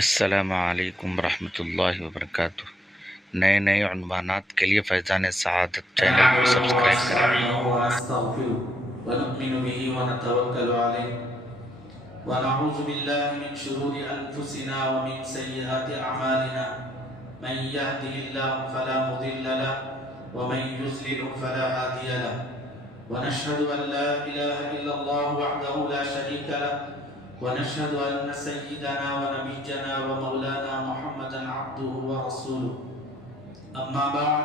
السلام علیکم ورحمۃ اللہ وبرکاتہ۔ نئے عنوانات کے لیے فیضان سعادت چینل کو سبسکرائب کریں۔ ونستغفره ونؤمن به ونتوكل عليه ونعوذ بالله من شرور أنفسنا ومن سيئات أعمالنا من يهده الله فلا مضل له ومن يضلل فلا هادي له ونشهد أن لا إله إلا الله وحده لا شريك له ونشهد أن سيدنا ونبينا ومولانا محمدا عبده ورسوله أما بعد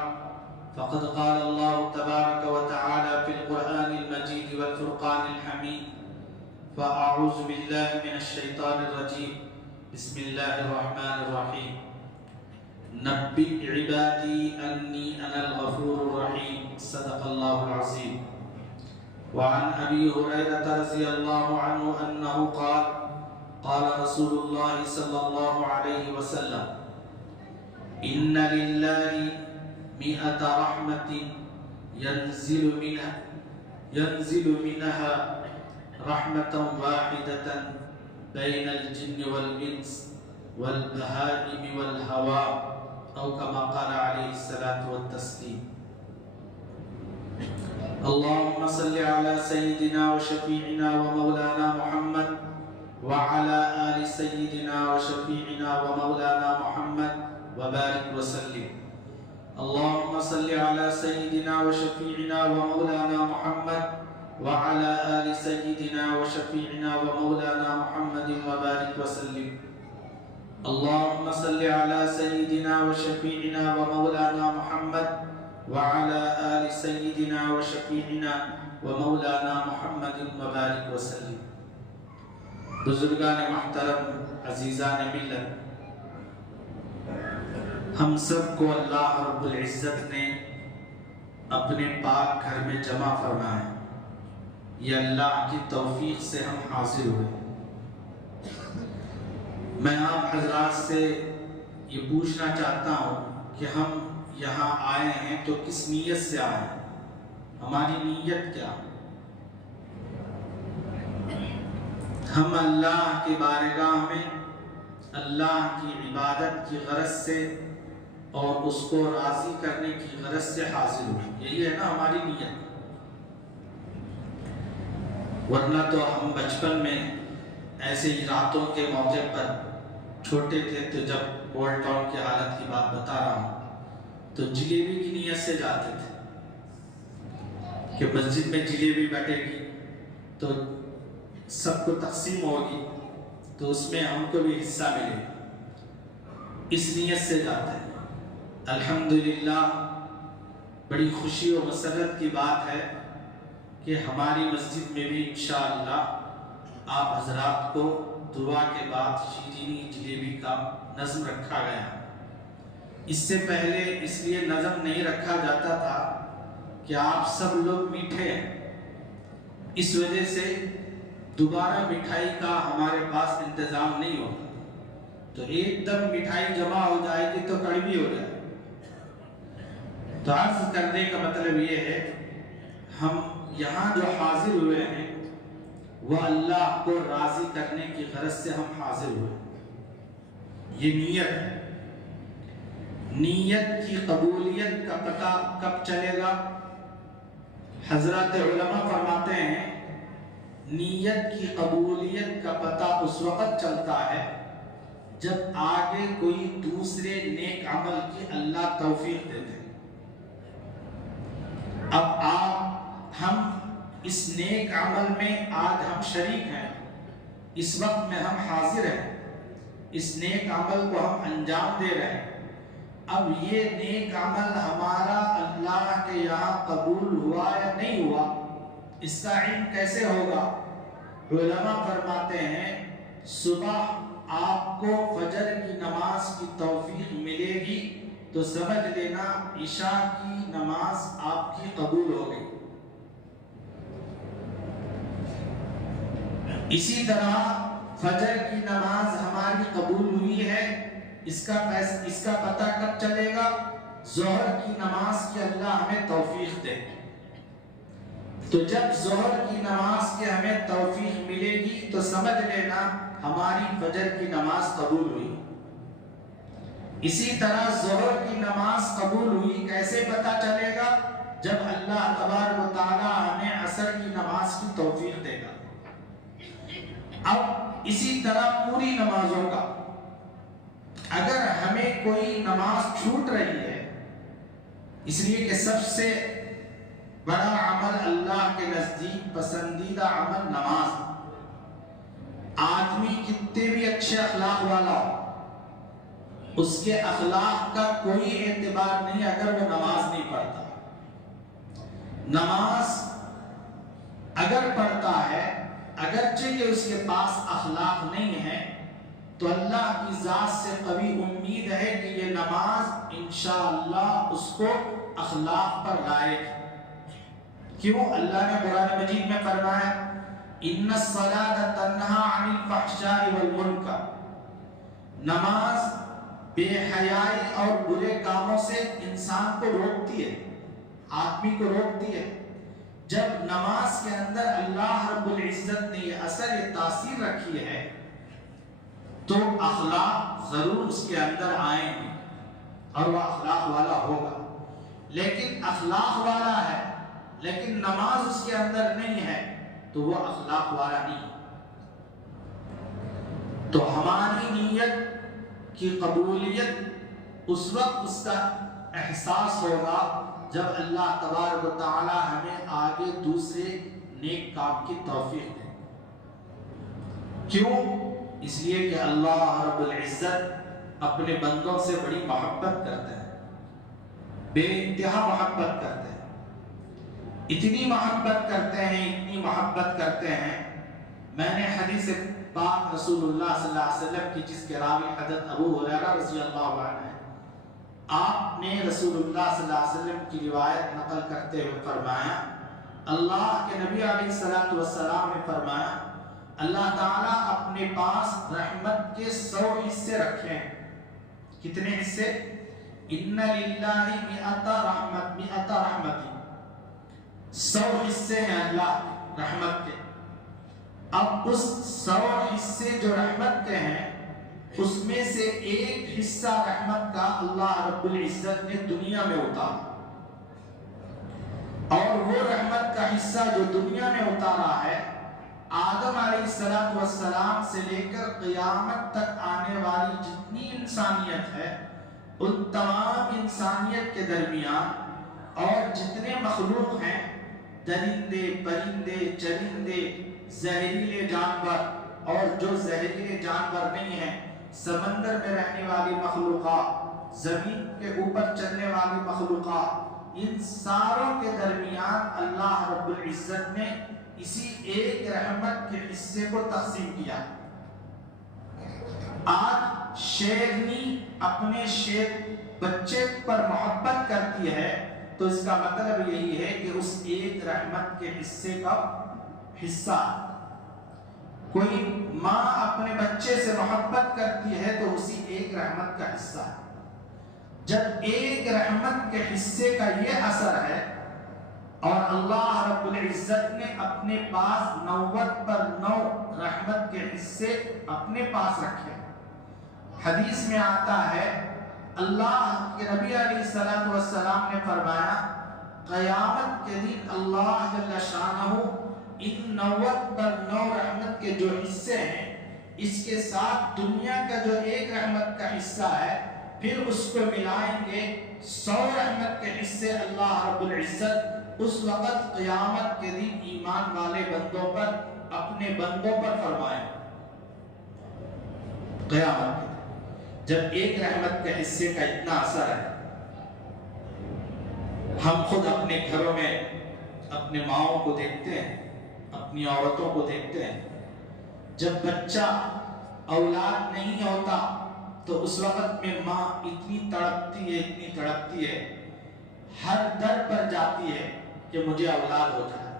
فقد قال الله تبارك وتعالى في القرآن المجيد والفرقان الحميد فأعوذ بالله من الشيطان الرجيم بسم الله الرحمن الرحيم نبئ عبادي أني أنا الغفور الرحيم صدق الله العظيم وعن أبي هريرة رضي الله عنه أنه قال قال رسول الله صلى الله عليه وسلم إن لله 100 رحمة ينزل منها رحمة واحدة بين الجن والإنس والبهائم والهواء أو كما قال عليه الصلاة والتسليم اللهم صل على سيدنا وشفيعنا ومولانا محمد وعلى آل سيدنا وشفيعنا ومولانا محمد وبارك وسلم اللهم صل على سيدنا وشفيعنا ومولانا محمد وعلى آل سيدنا وشفيعنا ومولانا محمد وبارك وسلم اللهم صل على سيدنا وشفيعنا ومولانا محمد وعلى آل سيدنا وشفيعنا ومولانا محمد وبارك وسلم بزرگان محترم، عزیزان ملت، ہم سب کو اللہ رب العزت نے اپنے پاک گھر میں جمع فرمایا۔ یہ اللہ کی توفیق سے ہم حاضر ہوئے۔ میں آپ حضرات سے یہ پوچھنا چاہتا ہوں کہ ہم یہاں آئے ہیں تو کس نیت سے آئے ہیں؟ ہماری نیت کیا؟ ہم اللہ کی بارگاہ میں اللہ کی عبادت کی غرض سے اور اس کو راضی کرنے کی غرض سے حاضر ہوئے، یہی ہے نا ہماری نیت۔ ورنہ تو ہم بچپن میں ایسے ہی راتوں کے موقع پر چھوٹے تھے تو جب اولڈ ٹاؤن کی حالت کی بات بتا رہا ہوں تو جلیبی کی نیت سے جاتے تھے کہ مسجد میں جلیبی بٹے گی تو سب کو تقسیم ہوگی تو اس میں ہم کو بھی حصہ ملے، اس نیت سے جاتے ہیں۔ الحمدللہ بڑی خوشی و مسرت کی بات ہے کہ ہماری مسجد میں بھی انشاءاللہ آپ حضرات کو دعا کے بعد شیرینی جلیبی کا نظم رکھا گیا۔ اس سے پہلے اس لیے نظم نہیں رکھا جاتا تھا کہ آپ سب لوگ میٹھے ہیں، اس وجہ سے دوبارہ مٹھائی کا ہمارے پاس انتظام نہیں ہوتا، تو ایک دم مٹھائی جمع ہو جائے گی تو کڑوی ہو جائے۔ تو عرض کرنے کا مطلب یہ ہے ہم یہاں جو حاضر ہوئے ہیں وہ اللہ کو راضی کرنے کی غرض سے ہم حاضر ہوئے۔ یہ نیت ہے۔ نیت کی قبولیت کا پتہ کب چلے گا؟ حضرات علماء فرماتے ہیں نیت کی قبولیت کا پتہ اس وقت چلتا ہے جب آگے کوئی دوسرے نیک عمل کی اللہ توفیق دیتے ہیں۔ اب ہم اس نیک عمل میں آج ہم شریک ہیں، اس وقت میں ہم حاضر ہیں، اس نیک عمل کو ہم انجام دے رہے ہیں۔ اب یہ نیک عمل ہمارا اللہ کے یہاں قبول ہوا یا نہیں ہوا، اس کا علم کیسے ہوگا؟ علماء فرماتے ہیں صبح آپ کو فجر کی نماز کی توفیق ملے گی تو سمجھ لینا عشاء کی نماز آپ کی قبول ہو گئی۔ اسی طرح فجر کی نماز ہماری قبول ہوئی ہے، اس کا پتہ کب چلے گا؟ ظہر کی نماز کی اللہ ہمیں توفیق دے۔ تو جب ظہر کی نماز کی ہمیں توفیق ملے گی تو سمجھ لینا ہماری فجر کی نماز قبول ہوئی۔ اسی طرح ظہر کی نماز قبول ہوئی کیسے پتہ چلے گا؟ جب اللہ تبارک و تعالی ہمیں عصر کی نماز کی توفیق دے گا۔ اب اسی طرح پوری نمازوں کا، اگر ہمیں کوئی نماز چھوٹ رہی ہے، اس لیے کہ سب سے بڑا عمل اللہ کے نزدیک پسندیدہ عمل نماز، آدمی کتنے بھی اچھے اخلاق والا ہو، اس کے اخلاق کا کوئی اعتبار نہیں اگر وہ نماز نہیں پڑھتا۔ نماز اگر پڑھتا ہے، اگرچہ کہ اس کے پاس اخلاق نہیں ہے، تو اللہ کی ذات سے قوی امید ہے کہ یہ نماز انشاءاللہ اس کو اخلاق پر لائے گی۔ کیوں؟ اللہ نے قرآن مجید میں فرمایا ان الصلاۃ تنہی عن الفحشاء والمنکر، نماز بے حیائی اور برے کاموں سے انسان کو روکتی ہے، آدمی کو روکتی ہے۔ جب نماز کے اندر اللہ رب العزت نے یہ اثر، یہ تاثیر رکھی ہے، تو اخلاق ضرور اس کے اندر آئیں گے اور وہ اخلاق والا ہوگا۔ لیکن اخلاق والا ہے لیکن نماز اس کے اندر نہیں ہے تو وہ اخلاق والا نہیں۔ تو ہماری نیت کی قبولیت اس وقت اس کا احساس ہوگا جب اللہ تبارک و تعالی ہمیں آگے دوسرے نیک کام کی توفیق دے۔ کیوں؟ اس لیے کہ اللہ رب العزت اپنے بندوں سے بڑی محبت کرتے ہیں، بے انتہا محبت کرتے ہیں، اتنی محبت کرتے ہیں، اتنی محبت کرتے ہیں۔ میں نے حدیث پاک رسول اللہ صلی اللہ علیہ وسلم کی، جس کے راوی حضرت ابو ہریرہ رضی اللہ عنہ ہیں، آپ نے رسول اللہ صلی اللہ علیہ وسلم کی روایت نقل کرتے ہوئے فرمایا، اللہ کے نبی علیہ السلام نے فرمایا، اللہ تعالیٰ اپنے پاس رحمت کے 100 حصے رکھے ہیں۔ کتنے حصے؟ ان للہ مئۃ رحمت، 100 حصے ہیں اللہ رحمت کے۔ اب اس 100 حصے جو رحمت کے ہیں، اس میں سے ایک حصہ رحمت کا اللہ رب العزت نے دنیا میں اتارا، اور وہ رحمت کا حصہ جو دنیا میں اتارا ہے، آدم علیہ السلام سے لے کر قیامت تک آنے والی جتنی انسانیت ہے، ان تمام انسانیت کے درمیان اور جتنے مخلوق ہیں، درندے، پرندے، چرندے، زہریلے جانور اور جو زہریلے جانور نہیں ہیں، سمندر میں رہنے والی مخلوقات، زمین کے اوپر چلنے والی مخلوقات، ان ساروں کے درمیان اللہ رب العزت نے اسی ایک رحمت کے حصے کو تقسیم کیا۔ آج شیرنی اپنے شیر بچے پر محبت کرتی ہے تو اس کا مطلب یہی ہے کہ اس ایک رحمت کے حصے کا حصہ۔ کوئی ماں اپنے بچے سے محبت کرتی ہے تو اسی ایک رحمت کا حصہ ہے۔ جب ایک رحمت کے حصے کا یہ اثر ہے اور اللہ رب العزت نے اپنے پاس 90 پر 9 رحمت کے حصے اپنے پاس رکھے۔ حدیث میں آتا ہے، اللہ کے نبی علیہ السلام نے فرمایا، قیامت کے دن اللہ جل شانہ ان 90 پر 9 رحمت کے جو حصے ہیں، اس کے ساتھ دنیا کا جو ایک رحمت کا حصہ ہے، پھر اس کو ملائیں گے 100 رحمت کے حصے اللہ رب العزت اس وقت قیامت کے دن ایمان والے بندوں پر، اپنے بندوں پر فرمائیں۔ قیامت کے دن جب ایک رحمت کے حصے کا اتنا اثر ہے، ہم خود اپنے گھروں میں اپنے ماؤں کو دیکھتے ہیں، اپنی عورتوں کو دیکھتے ہیں، جب بچہ اولاد نہیں ہوتا تو اس وقت میں ماں اتنی تڑپتی ہے، ہر در پر جاتی ہے کہ مجھے اولاد ہو جائے۔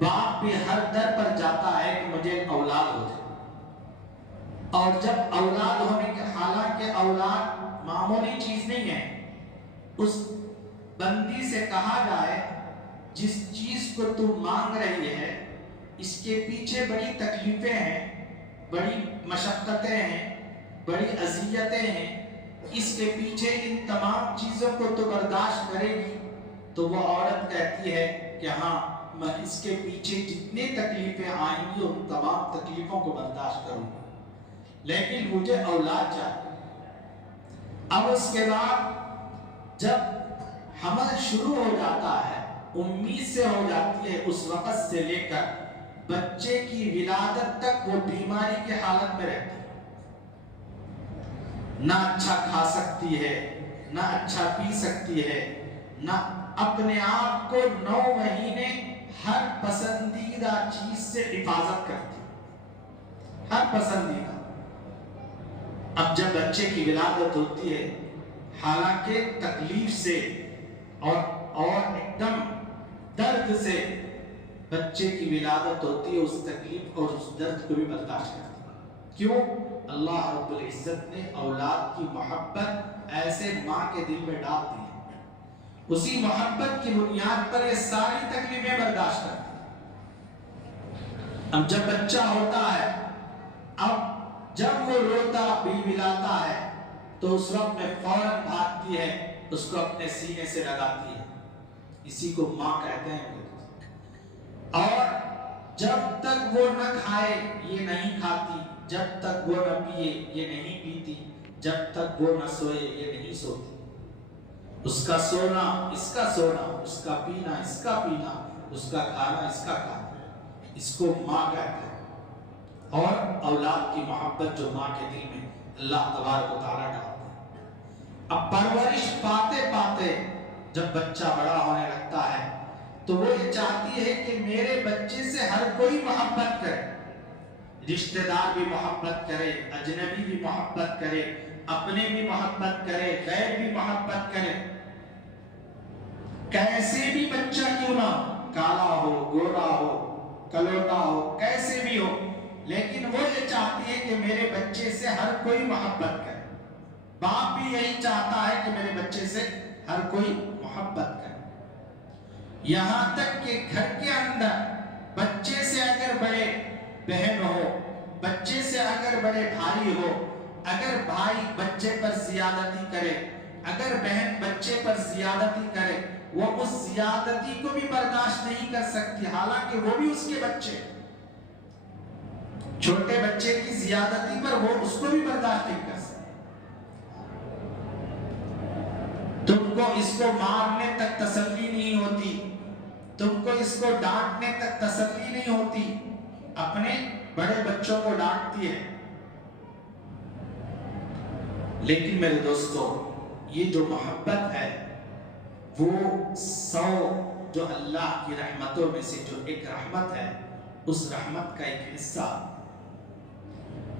باپ بھی ہر در پر جاتا ہے کہ مجھے اولاد ہو جائے۔ اور جب اولاد ہونے کے، حالانکہ اولاد معمولی چیز نہیں ہے، اس بندی سے کہا جائے جس چیز کو تو مانگ رہی ہے اس کے پیچھے بڑی تکلیفیں ہیں، بڑی مشقتیں ہیں، بڑی اذیتیں ہیں، اس کے پیچھے ان تمام چیزوں کو تو برداشت کرے گی، تو وہ عورت کہتی ہے کہ ہاں میں اس کے پیچھے جتنی تکلیفیں آئیں گی ان تمام تکلیفوں کو برداشت کروں گی، لیکن مجھے اولاد چاہیے۔ اب اس کے بعد جب حمل شروع ہو جاتا ہے، امید سے ہو جاتی ہے، اس وقت سے لے کر بچے کی ولادت تک وہ بیماری کے حالت میں رہتی ہے، نہ اچھا کھا سکتی ہے، نہ اچھا پی سکتی ہے، نہ اپنے آپ کو 9 مہینے ہر پسندیدہ چیز سے حفاظت کرتی، ہر پسندیدہ۔ اب جب بچے کی ولادت ہوتی ہے، حالانکہ تکلیف سے اور ایک دم درد سے بچے کی ولادت ہوتی ہے، اس تکلیف اور اس درد کو بھی برداشت کرتی ہے۔ کیوں؟ اللہ رب العزت نے اولاد کی محبت ایسے ماں کے دل میں ڈال دی ہے، اسی محبت کی بنیاد پر یہ ساری تکلیفیں برداشت کرتی ہے۔ اب جب بچہ ہوتا ہے، اب جب وہ روتا بلبلاتا ہے تو اس وقت میں فوراً بھاگتی ہے، اس کو اپنے سینے سے لگاتی ہے، اسی کو ماں کہتے ہیں۔ اور جب تک وہ نہ کھائے یہ نہیں کھاتی، جب تک وہ نہ پیے یہ نہیں پیتی، جب تک وہ نہ سوئے یہ نہیں سوتی۔ اس کا سونا اس کا سونا، اس کا پینا اس کا پینا، اس کا کھانا اس کا کھانا، اس کو ماں کہتے ہیں۔ اور اولاد کی محبت جو ماں کے دل میں اللہ تبارک و تعالیٰ ڈالتا ہے۔ اب پرورش پاتے پاتے جب بچہ بڑا ہونے لگتا ہے تو وہ یہ چاہتی ہے کہ میرے بچے سے ہر کوئی محبت کرے، رشتہ دار بھی محبت کرے، اجنبی بھی محبت کرے، اپنے بھی محبت کرے، غیر بھی محبت کرے، کیسے بھی بچہ کیوں نہ، کالا ہو، گورا ہو، کلوٹا ہو، کیسے بھی ہو، لیکن وہ یہ چاہتی ہے کہ میرے بچے سے ہر کوئی محبت کرے۔ باپ بھی یہی چاہتا ہے کہ میرے بچے سے ہر کوئی محبت کرے، یہاں تک کہ گھر کے اندر بچے سے اگر بڑے بہن ہو، بچے سے اگر بڑے بھائی ہو، اگر بھائی بچے پر زیادتی کرے، اگر بہن بچے پر زیادتی کرے، وہ اس زیادتی کو بھی برداشت نہیں کر سکتی، حالانکہ وہ بھی اس کے بچے، چھوٹے بچے کی زیادتی پر وہ اس کو بھی برداشت نہیں کر سکتی۔ تم کو اس کو مارنے تک تسلی نہیں ہوتی، تم کو اس کو ڈانٹنے تک تسلی نہیں ہوتی، اپنے بڑے بچوں کو ڈانٹتی ہے۔ لیکن میرے دوستو، یہ جو محبت ہے وہ 100 جو اللہ کی رحمتوں میں سے جو ایک رحمت ہے، اس رحمت کا ایک حصہ،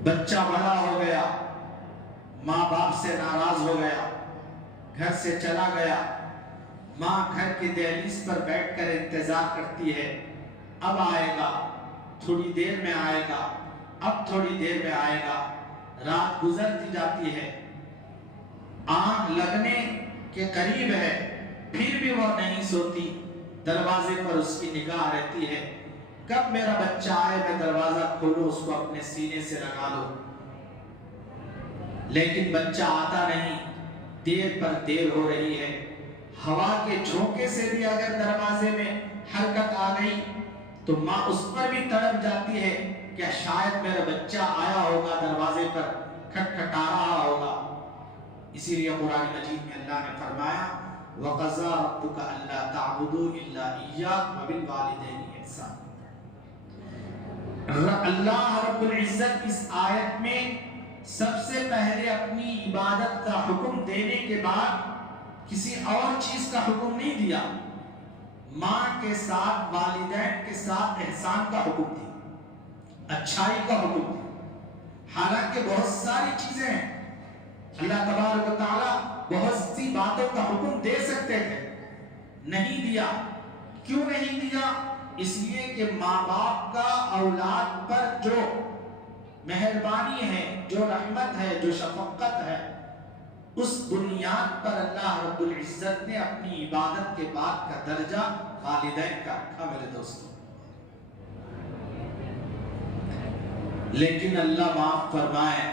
بچہ بڑا ہو گیا، ماں باپ سے ناراض ہو گیا، گھر سے چلا گیا، ماں گھر کی دہلیز پر بیٹھ کر انتظار کرتی ہے، اب آئے گا، تھوڑی دیر میں آئے گا، اب تھوڑی دیر میں آئے گا، رات گزرتی جاتی ہے، آنکھ لگنے کے قریب ہے، پھر بھی وہ نہیں سوتی، دروازے پر اس کی نگاہ رہتی ہے، کب میرا بچہ آئے، میں دروازہ کھولوں، اس کو اپنے سینے سے لگا لوں، لیکن بچہ آتا نہیں، دیر پر دیر ہو رہی ہے، ہوا کے جھونکے سے بھی اگر دروازے میں حرکت آ گئی تو ماں اس پر بھی تڑپ جاتی ہے کہ شاید میرا بچہ آیا ہوگا، دروازے پر کھٹکھٹا رہا ہوگا۔ اسی لیے قرآن مجید میں اللہ نے فرمایا وَقَضَىٰ رَبُّكَ أَلَّا تَعْبُدُوا إِلَّا إِيَّاهُ وَبِالْوَالِدَيْنِ إِحْسَانًا۔ اللہ رب العزت اس آیت میں سب سے پہلے اپنی عبادت کا حکم دینے کے بعد کسی اور چیز کا حکم نہیں دیا، ماں کے ساتھ، والدین کے ساتھ احسان کا حکم دیا، اچھائی کا حکم دیا۔ حالانکہ بہت ساری چیزیں ہیں، اللہ تبارک و تعالیٰ بہت سی باتوں کا حکم دے سکتے تھے، نہیں دیا۔ کیوں نہیں دیا؟ اس لیے کہ ماں باپ کا اولاد پر جو مہربانی ہے، جو رحمت ہے، جو شفقت ہے، اس بنیاد پر اللہ رب العزت نے اپنی عبادت کے بعد کا درجہ والدین کا رکھا میرے دوستوں۔ لیکن اللہ معاف فرمائے،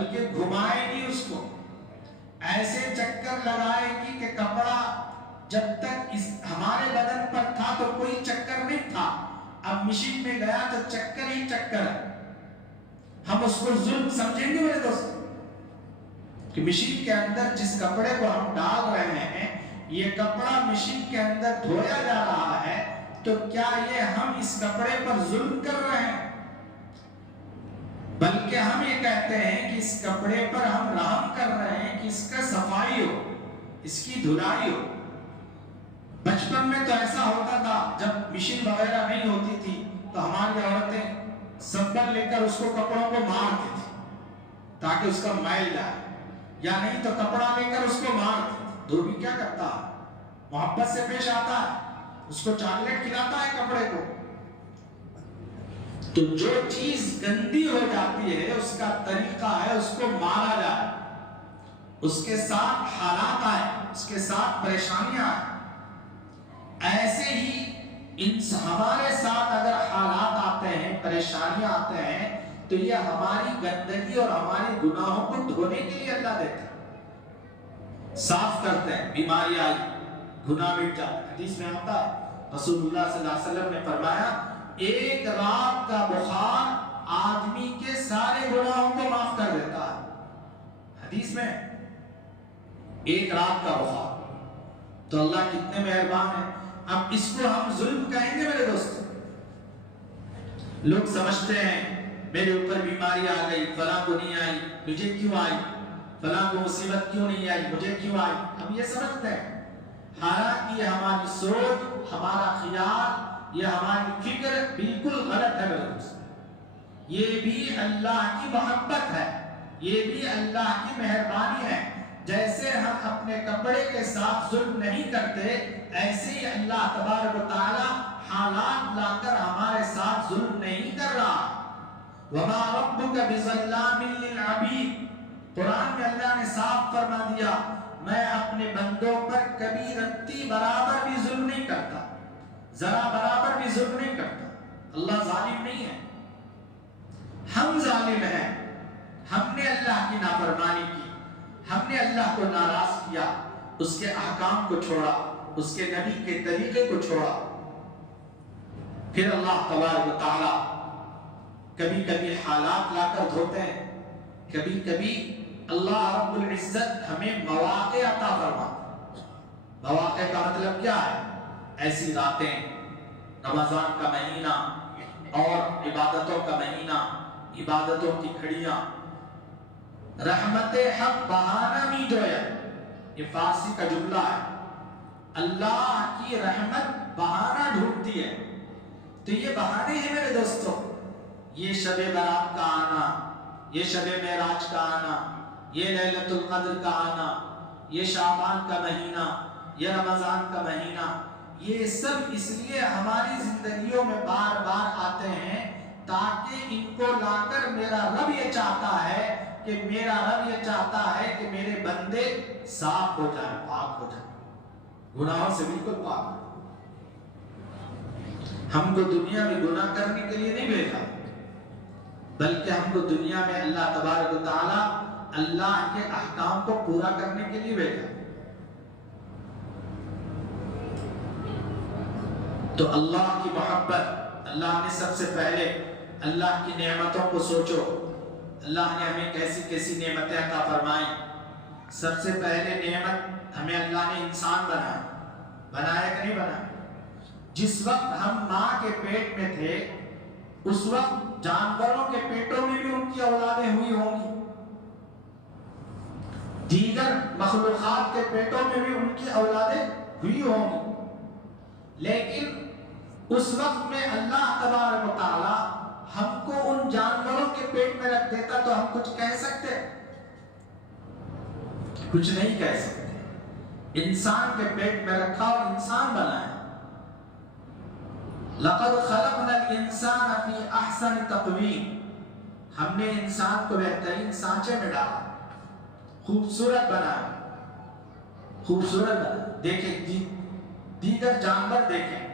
بلکہ گھمائے گی اس کو، ایسے چکر لگائے گی کہ کپڑا جب تک ہمارے بدن پر تھا تو کوئی چکر نہیں تھا، اب مشین میں گیا تو چکر ہی چکر ہے۔ ہم اس کو ظلم سمجھیں گے میرے دوست کہ مشین کے اندر جس کپڑے کو ہم ڈال رہے ہیں، یہ کپڑا مشین کے اندر دھویا جا رہا ہے، تو کیا یہ ہم اس کپڑے پر ظلم کر رہے ہیں؟ بلکہ ہم یہ کہتے ہیں کہ اس کپڑے پر ہم رحم کر رہے ہیں کہ اس کا صفائی ہو، اس کی دھلائی ہو۔ بچپن میں تو ایسا ہوتا تھا، جب مشین وغیرہ نہیں ہوتی تھی تو ہماری عورتیں سبل لے کر اس کو کپڑوں کو مارتی تھی تاکہ اس کا میل جائے، یا نہیں تو کپڑا لے کر اس کو مارتی تھی۔ دھوبی کیا کرتا ہے؟ محبت سے پیش آتا ہے، اس کو چاکلیٹ کھلاتا ہے کپڑے کو۔ تو جو چیز گندی ہو جاتی ہے اس کا طریقہ ہے اس کو مارا جائے، اس کے ساتھ حالات آئے، اس کے ساتھ پریشانیاں آئے۔ ایسے ہی ہمارے ساتھ اگر حالات آتے ہیں، پریشانیاں آتے ہیں، تو یہ ہماری گندگی اور ہمارے گناہوں کو دھونے کے لیے اللہ دیتے ہیں، صاف کرتے ہیں۔ بیماری آئی، گناہ مٹ جاتا ہے۔ حدیث میں آتا ہے، رسول اللہ صلی اللہ علیہ وسلم نے فرمایا، ایک رات کا بخار آدمی کے سارے گناہوں کو معاف کر دیتا ہے۔ حدیث میں ایک رات کا بخار، تو اللہ کتنے مہربان ہے۔ اب اس کو ہم ظلم کہیں گے میرے دوست؟ لوگ سمجھتے ہیں میرے اوپر بیماری آ گئی، فلاں کو نہیں آئی، مجھے کیوں آئی؟ فلاں کو مصیبت کیوں نہیں آئی، مجھے کیوں آئی؟ ہم یہ سمجھتے ہیں، حالانکہ یہ ہماری سوچ، ہمارا خیال، یہ ہماری فکر بالکل غلط ہے میرے دوست۔ یہ بھی اللہ کی محبت ہے، یہ بھی اللہ کی مہربانی ہے۔ جیسے ہم اپنے کپڑے کے ساتھ ظلم نہیں کرتے، ایسے ہی اللہ تبارک و تعالی حالات لا کر ہمارے ساتھ ظلم نہیں کر رہا۔ وَمَا رَبُّكَ بِظَلَّامٍ لِّلْعَبِيدِ، قرآن میں اللہ نے صاف فرما دیا، میں اپنے بندوں پر کبھی رتی برابر بھی ظلم نہیں کرتا، ذرا برابر بھی ظلم نہیں کرتا۔ اللہ ظالم نہیں ہے، ہم ظالم ہیں۔ ہم نے اللہ کی نافرمانی کی، ہم نے اللہ کو ناراض کیا، اس کے احکام کو چھوڑا، اس کے نبی کے طریقے کو چھوڑا۔ پھر اللہ تبارک و تعالی کبھی کبھی حالات لا کر دھوتے ہیں، کبھی کبھی اللہ رب العزت ہمیں مواقع عطا فرماتا۔ مواقع کا مطلب کیا ہے؟ ایسی راتیں، رمضان کا مہینہ اور عبادتوں کا مہینہ، عبادتوں کی گھڑیاں، رحمت حق بہانہ نہیں جویا، یہ فارسی کا جملہ ہے۔ اللہ کی رحمت بہانہ ڈھونڈتی ہے، تو یہ بہانے ہیں میرے دوستوں۔ یہ شب برات کا آنا، یہ شب معراج کا آنا، یہ لیلۃ القدر کا آنا، یہ شعبان کا مہینہ، یہ رمضان کا مہینہ، یہ سب اس لیے ہماری زندگیوں میں بار بار آتے ہیں تاکہ ان کو لا کر میرا رب یہ چاہتا ہے کہ میرے بندے صاف ہو جائیں، پاک ہو جائیں، گناہوں سے بالکل پاک ہو۔ ہم کو دنیا میں گناہ کرنے کے لیے نہیں بھیجا، بلکہ ہم کو دنیا میں اللہ تبارک و تعالی اللہ کے احکام کو پورا کرنے کے لیے بھیجا۔ تو اللہ کی محبت، اللہ نے سب سے پہلے اللہ کی نعمتوں کو سوچو، اللہ نے ہمیں کیسی کیسی نعمتیں عطا فرمائیں۔ سب سے پہلے نعمت ہمیں اللہ نے انسان بنایا کہ نہیں بنایا؟ جس وقت ہم ماں کے پیٹ میں تھے اس وقت جانوروں کے پیٹوں میں بھی ان کی اولادیں ہوئی ہوں گی، دیگر مخلوقات کے پیٹوں میں بھی ان کی اولادیں ہوئی ہوں گی، لیکن اس وقت میں اللہ تبارک و تعالی ہم کو ان جانوروں کے پیٹ میں رکھ دیتا تو ہم کچھ کہہ سکتے؟ کچھ نہیں کہہ سکتے۔ انسان کے پیٹ میں رکھا اور انسان بنایا۔ لَقَدْ خَلَقْنَا الْإِنسَانَ فِي أَحْسَنِ تَقْوِيمٍ، ہم نے انسان کو بہترین سانچے میں ڈالا، خوبصورت بنایا، خوبصورت بنایا۔ دیکھیں دیگر جانور دیکھیں،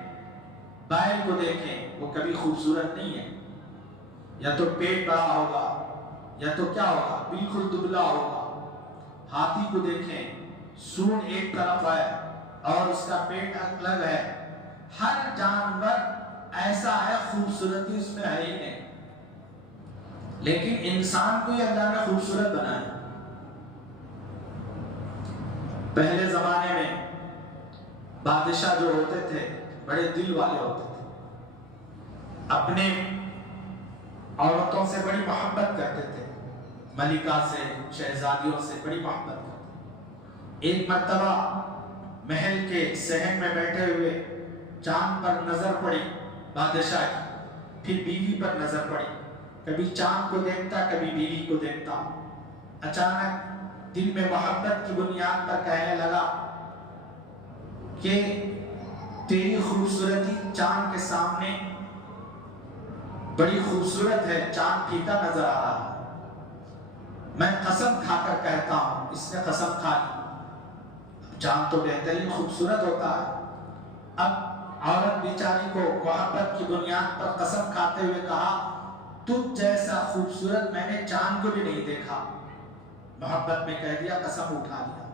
بیل کو دیکھیں، وہ کبھی خوبصورت نہیں ہے، یا تو پیٹ بڑا ہوگا یا تو کیا ہوگا؟ بالکل دبلا ہوگا۔ ہاتھی کو دیکھیں، سونڈ ایک طرف ہے اور اس کا پیٹ الگ ہے۔ ہر جانور ایسا ہے، خوبصورتی اس میں ہے ہی نہیں، لیکن انسان کو یہ اللہ نے خوبصورت بنایا۔ پہلے زمانے میں بادشاہ جو ہوتے تھے بڑے دل والے ہوتے تھے، اپنے عورتوں سے بڑی محبت کرتے تھے، ملکہ سے، شہزادیوں سے بڑی محبت کرتے تھے۔ ایک مرتبہ محل کے صحن میں بیٹھے ہوئے چاند پر نظر پڑی بادشاہ کی، پھر بیوی پر نظر پڑی، کبھی چاند کو دیکھتا کبھی بیوی کو دیکھتا۔ اچانک دل میں محبت کی بنیاد پر کہنے لگا کہ تیری خوبصورتی چاند کے سامنے بڑی خوبصورت ہے، چاند پھیکا نظر آ رہا ہے۔ میں قسم کھا کر کہتا ہوں، اس نے قسم کھا لی، چاند تو بہترین خوبصورت ہوتا ہے۔ اب عورت بیچاری کو محبت کی بنیاد پر قسم کھاتے ہوئے کہا، تجھ جیسا خوبصورت میں نے چاند کو بھی نہیں دیکھا۔ محبت میں کہہ دیا، قسم اٹھا لیا۔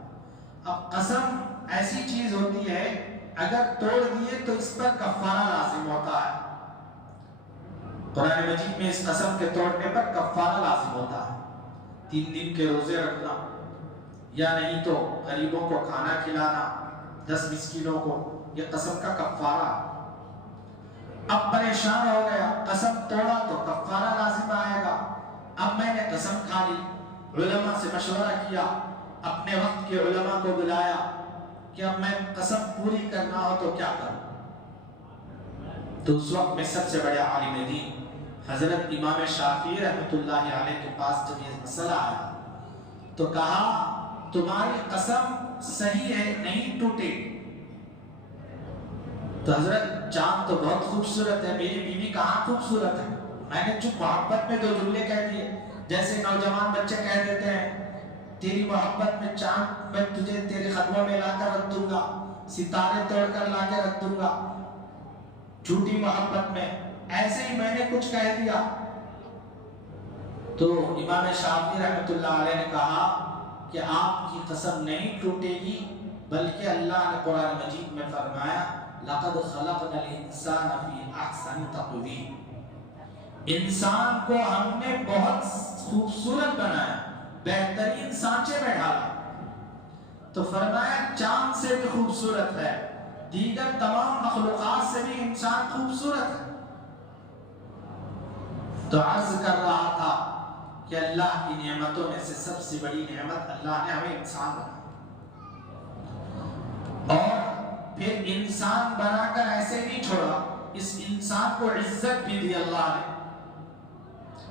اب قسم ایسی چیز ہوتی ہے، اگر توڑ دیے تو اس پر کفارہ لازم ہوتا ہے۔ قرآن مجید میں اس قسم کے توڑنے پر کفارہ لازم ہوتا ہے، 3 دن کے روزے رکھنا، یا نہیں تو غریبوں کو کھانا کھلانا، 10 مسکینوں کو، یہ قسم کا کفارہ۔ اب پریشان ہو گیا، قسم توڑا تو کفارہ لازم آئے گا۔ اب میں نے قسم کھا لی، علماء سے مشورہ کیا، اپنے وقت کے علماء کو بلایا کہ اب میں قسم پوری کرنا ہو تو کیا کروں؟ تو اس وقت میں سب سے بڑے عالم دین حضرت امام شافعی رحمۃ اللہ علیہ کے پاس جب یہ مسئلہ آیا تو کہا، تمہاری قسم صحیح ہے، نہیں ٹوٹے۔ تو حضرت چاند تو بہت خوبصورت ہے، میری بیوی کہاں خوبصورت ہے؟ میں نے چپ محبت میں 2 جملے کہہ دیے، جیسے نوجوان بچے کہہ دیتے ہیں، تیری محبت میں چاند میں تجھے تیرے قدموں میں لا کر رکھ دوں گا، ستارے توڑ کر لا کے رکھ دوں گا، جھوٹی محبت میں ایسے ہی میں نے کچھ کہہ دیا۔ تو امام شافعی رحمۃ اللہ علیہ نے کہا کہ آپ کی قسم نہیں ٹوٹے گی، بلکہ اللہ نے قرآن مجید میں فرمایا، لَقَدْ خَلَقْنَا الْإِنسَانَ فِي أَحْسَنِ تَقْوِيمٍ، انسان کو ہم نے بہت خوبصورت بنایا، بہترین سانچے میں ڈالا۔ تو فرمایا چاند سے بھی خوبصورت ہے، دیگر تمام مخلوقات سے بھی انسان خوبصورت ہے۔ تو عرض کر رہا تھا کہ اللہ کی نعمتوں میں سے سب سے بڑی نعمت اللہ نے ہمیں انسان بنایا، اور پھر انسان بنا کر ایسے نہیں چھوڑا، اس انسان کو عزت بھی دی اللہ نے۔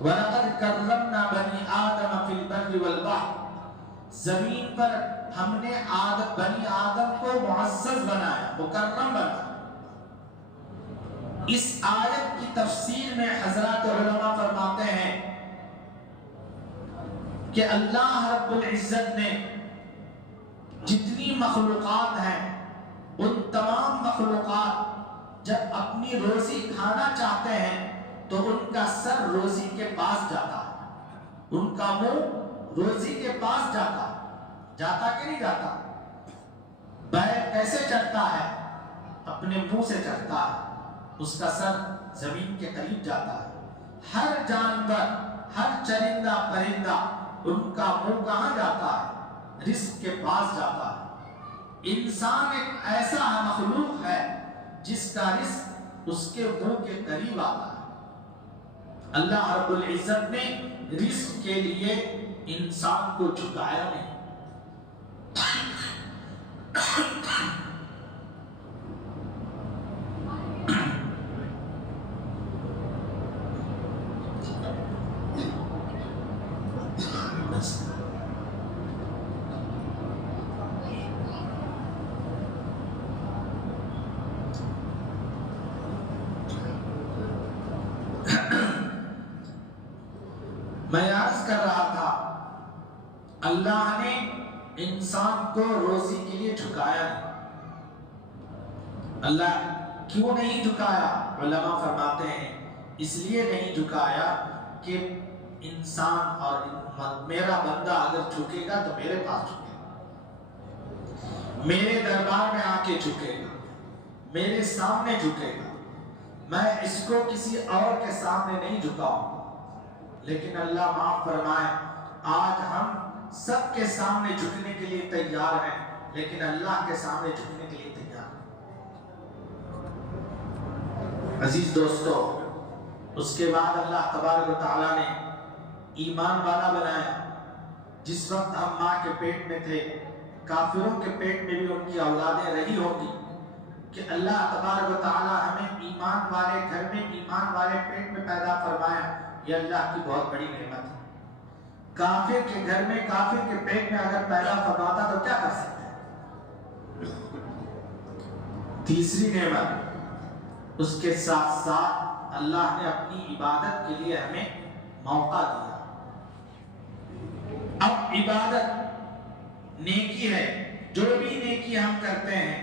وَلَقَدْ كَرَّمْنَا بَنِي آدَمَ فِي الْبَرِّ وَالْبَحْرِ، زمین پر ہم نے بنی آدم کو معزز بنایا، مکرم بنایا۔ اس آیت کی تفسیر میں حضرات علماء فرماتے ہیں کہ اللہ رب العزت نے جتنی مخلوقات ہیں، ان تمام مخلوقات جب اپنی روزی کھانا چاہتے ہیں تو ان کا سر روزی کے پاس جاتا ہے، ان کا منہ روزی کے پاس جاتا کہ نہیں جاتا؟ بیل کیسے چلتا ہے؟ اپنے منہ سے چلتا ہے، اس کا سر زمین کے قریب جاتا ہے۔ ہر جانور، ہر چرندہ پرندہ، ان کا منہ کہاں جاتا ہے؟ رزق کے پاس جاتا ہے۔ انسان ایک ایسا مخلوق ہے جس کا رزق اس کے منہ کے قریب آتا ہے۔ اللہ رب العزت نے رزق کے لیے انسان کو جھکایا نہیں۔ میں عرض کر رہا تھا، اللہ نے انسان کو روزی کے لیے جھکایا نہیں۔ اللہ کیوں نہیں جھکایا؟ علماء فرماتے ہیں اس لیے نہیں جھکایا کہ انسان اور میرا بندہ اگر جھکے گا تو میرے پاس جھکے گا، میرے دربار میں آ کے جھکے گا، میرے سامنے جھکے گا، میں اس کو کسی اور کے سامنے نہیں جھکاؤں گا۔ لیکن اللہ معاف فرمائے، آج ہم سب کے سامنے جھکنے کے لیے تیار ہیں، لیکن اللہ کے سامنے جھکنے کے لیے تیار ہیں۔ عزیز دوستو، اس کے بعد اللہ تبارک و تعالیٰ نے ایمان والا بنایا۔ جس وقت ہم ماں کے پیٹ میں تھے، کافروں کے پیٹ میں بھی ان کی اولادیں رہی ہوگی کہ اللہ تبارک و تعالیٰ ہمیں ایمان والے گھر میں، ایمان والے پیٹ میں پیدا فرمایا، یہ اللہ کی بہت بڑی نعمت ہے۔ کافر کے گھر میں، کافر کے پیٹ میں اگر پیدا فرماتا تو کیا کر سکتے ہیں؟ تیسری نعمت، اس کے ساتھ ساتھ اللہ نے اپنی عبادت کے لیے ہمیں موقع دیا۔ اب عبادت نیکی ہے، جو بھی نیکی ہم کرتے ہیں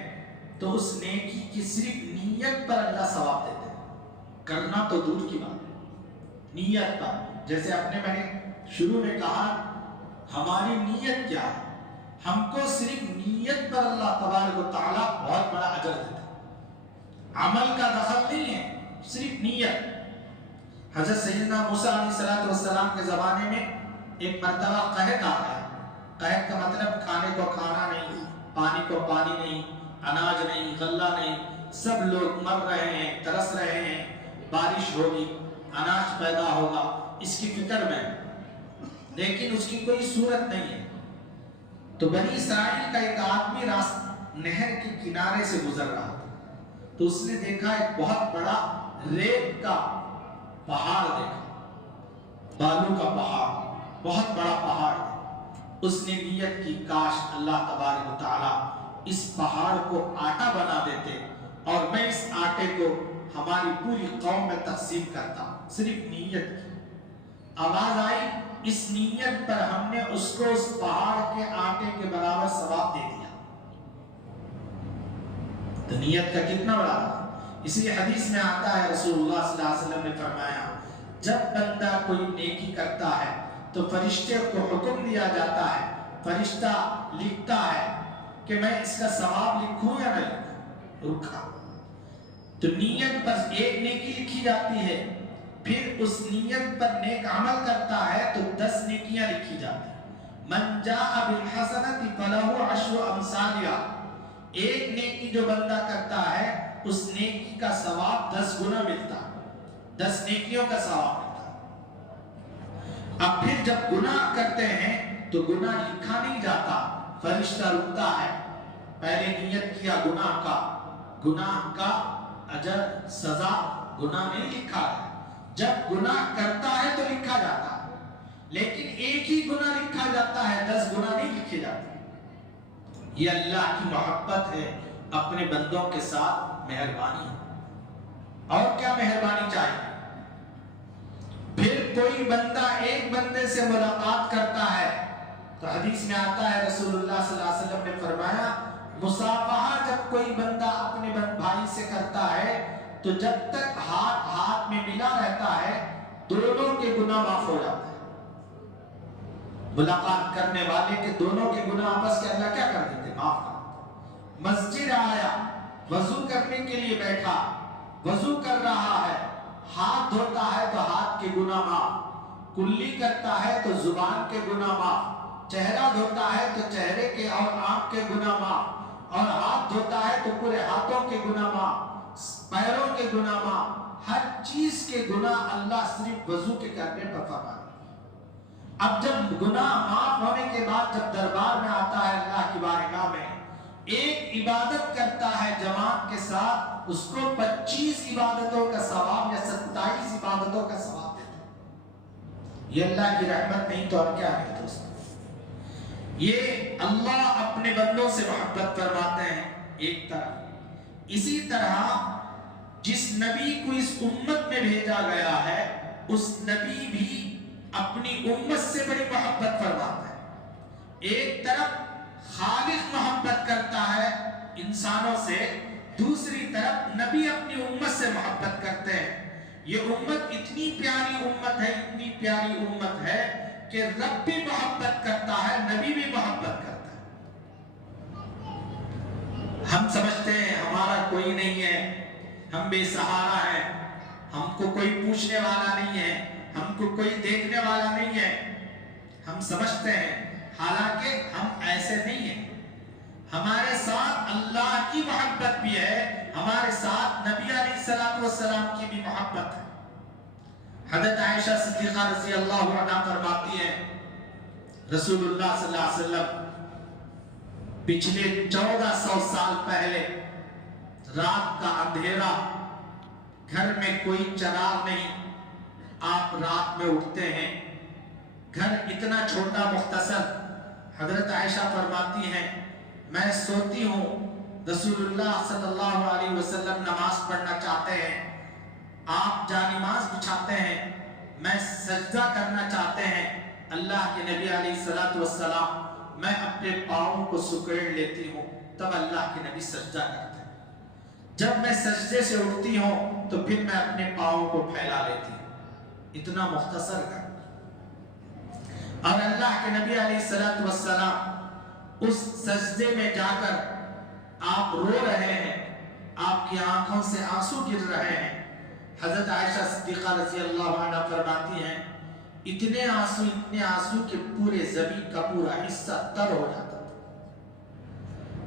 تو اس نیکی کی صرف نیت پر اللہ ثواب دیتے ہیں، کرنا تو دور کی بات ہے، نیت پر۔ جیسے میں نے شروع میں کہا، ہماری نیت کیا ہے؟ ہم کو صرف نیت پر اللہ تبارک و تعالیٰ بہت بڑا اجر دیتا ہے، عمل کا دخل نہیں ہے، صرف نیت۔ حضرت سیدنا موسیٰ علیہ السلام کے زمانے میں ایک مرتبہ قحط آ گیا۔ قحط کا مطلب کھانے کو کھانا نہیں، پانی کو پانی نہیں، اناج نہیں، غلہ نہیں، سب لوگ مر رہے ہیں، ترس رہے ہیں، بارش ہوگی، اناج پیدا ہوگا، اس کی فکر میں، لیکن اس کی کوئی صورت نہیں ہے۔ تو بنی اسرائیل کا ایک آدمی نہر کے کنارے سے گزر رہا تھا، تو اس نے دیکھا ایک بہت بڑا ریت کا پہاڑ دیکھا، بالوں کا پہاڑ، بہت بڑا پہاڑ ہے۔ اس نے نیت کی، کاش اللہ تبارک و تعالیٰ اس پہاڑ کو آٹا بنا دیتے اور میں اس آٹے کو ہماری پوری قوم میں تقسیم کرتا۔ صرف نیت کی، آواز آئی، اس نیت پر ہم نے اس کو اس پہاڑ کے آٹے کے برابر ثواب دے دیا۔ تو نیت کا کتنا بڑا ہے۔ اسی حدیث میں آتا ہے، رسول اللہ صلی اللہ علیہ وسلم نے فرمایا، جب بندہ کوئی نیکی کرتا ہے تو فرشتے کو حکم دیا جاتا ہے، فرشتہ لکھتا ہے کہ میں اس کا ثواب لکھوں یا نہ لکھوں، رکھا۔ تو نیت پر ایک نیکی لکھی جاتی ہے، پھر اس نیت پر نیک عمل کرتا ہے تو 10 نیکیاں لکھی جاتی ہیں۔ من جاء بالحسنۃ فلہ عشر امثالھا، ایک نیکی جو بندہ کرتا ہے اس نیکی کا ثواب 10 گنا ملتا ہے، 10 نیکیوں کا ثواب ملتا ہے۔ اب پھر جب گناہ کرتے ہیں تو گناہ لکھا نہیں جاتا، فرشتہ رکتا ہے، پہلے نیت کیا گناہ کا اجر سزا، گناہ نہیں لکھا ہے۔ جب گناہ کرتا ہے تو لکھا جاتا ہے، لیکن ایک ہی گناہ لکھا جاتا ہے، 10 گناہ نہیں لکھے جاتے۔ یہ اللہ کی محبت ہے، اپنے بندوں کے ساتھ مہربانی ہے۔ اور کیا مہربانی چاہیے؟ پھر کوئی بندہ ایک بندے سے ملاقات کرتا ہے تو حدیث میں آتا ہے، رسول اللہ صلی اللہ علیہ وسلم نے فرمایا، مصافحہ جب کوئی بندہ اپنے بھائی سے کرتا ہے تو جب تک ہاتھ ہاتھ میں ملا رہتا ہے دونوں کے گناہ معاف ہو جاتے ہیں۔ ملاقات کرنے والے کے دونوں کے گناہ آپس کے اللہ کیا کر دیتے؟ معاف کر دیتے۔ مسجد آیا، وضو کرنے کے لیے بیٹھا، وضو کر رہا ہے، ہاتھ دھوتا ہے تو ہاتھ کے گناہ معاف، کلی کرتا ہے تو زبان کے گناہ معاف، چہرہ دھوتا ہے تو چہرے کے اور آنکھ کے گناہ معاف، اور ہاتھ دھوتا ہے تو پورے ہاتھوں کے گناہ معاف، پیروں کے گناہ معاف، ہر چیز کے گناہ اللہ صرف وضو کے کرنے پر فرماتا ہے۔ اب جب گناہ معاف ہونے کے بعد جب دربار میں آتا ہے اللہ کی بارگاہ میں، ایک عبادت کرتا ہے جماعت کے ساتھ، اس کو 25 عبادتوں کا ثواب یا 27 عبادتوں کا ثواب دیتا ہے۔ یہ اللہ کی رحمت نہیں تو اور کیا ہے دوست؟ یہ اللہ اپنے بندوں سے محبت فرماتے ہیں ایک طرح۔ اسی طرح جس نبی کو اس امت میں بھیجا گیا ہے، اس نبی بھی اپنی امت سے بڑی محبت فرماتا ہے۔ ایک طرف خالق محبت کرتا ہے انسانوں سے، دوسری طرف نبی اپنی امت سے محبت کرتے ہیں۔ یہ امت اتنی پیاری امت ہے، اتنی پیاری امت ہے کہ رب بھی محبت کرتا ہے، نبی بھی محبت کرتا ہے۔ ہم سمجھتے ہیں ہمارا کوئی نہیں ہے، ہم بے سہارا ہیں، ہم کو کوئی پوچھنے والا نہیں ہے، ہم کو کوئی دیکھنے والا نہیں ہے، ہم سمجھتے ہیں، حالانکہ ہم ایسے نہیں ہیں۔ ہمارے ساتھ اللہ کی محبت بھی ہے، ہمارے ساتھ نبی علیہ السلام کی بھی محبت ہے۔ حضرت عائشہ صدیقہ رضی اللہ عنہ فرماتی ہیں، رسول اللہ صلی اللہ علیہ وسلم پچھلے 1400 سال پہلے رات کا اندھیرا، گھر میں کوئی چراغ نہیں، آپ رات میں اٹھتے ہیں، گھر اتنا چھوٹا مختصر، حضرت عائشہ فرماتی ہیں میں سوتی ہوں، رسول اللہ صلی اللہ علیہ وسلم نماز پڑھنا چاہتے ہیں، آپ جانماز بچھاتے ہیں، میں سجدہ کرنا چاہتے ہیں، اللہ کے نبی علیہ السلام میں اپنے پاؤں کو سکیڑ لیتی ہوں، تب اللہ کے نبی سجدہ کرتے ہیں، جب میں سجدے سے اٹھتی ہوں تو پھر میں اپنے پاؤں کو پھیلا لیتی ہوں، اتنا مختصر گھر۔ اور اللہ کے نبی علیہ السلام اس سجدے میں جا کر آپ رو رہے ہیں، آپ کی آنکھوں سے آنسو گر رہے ہیں۔ حضرت عائشہ صدیقہ رضی اللہ عنہ فرماتی ہیں اتنے آنسو کہ پورے زمین کا پورا حصہ تر ہو جاتا تھا،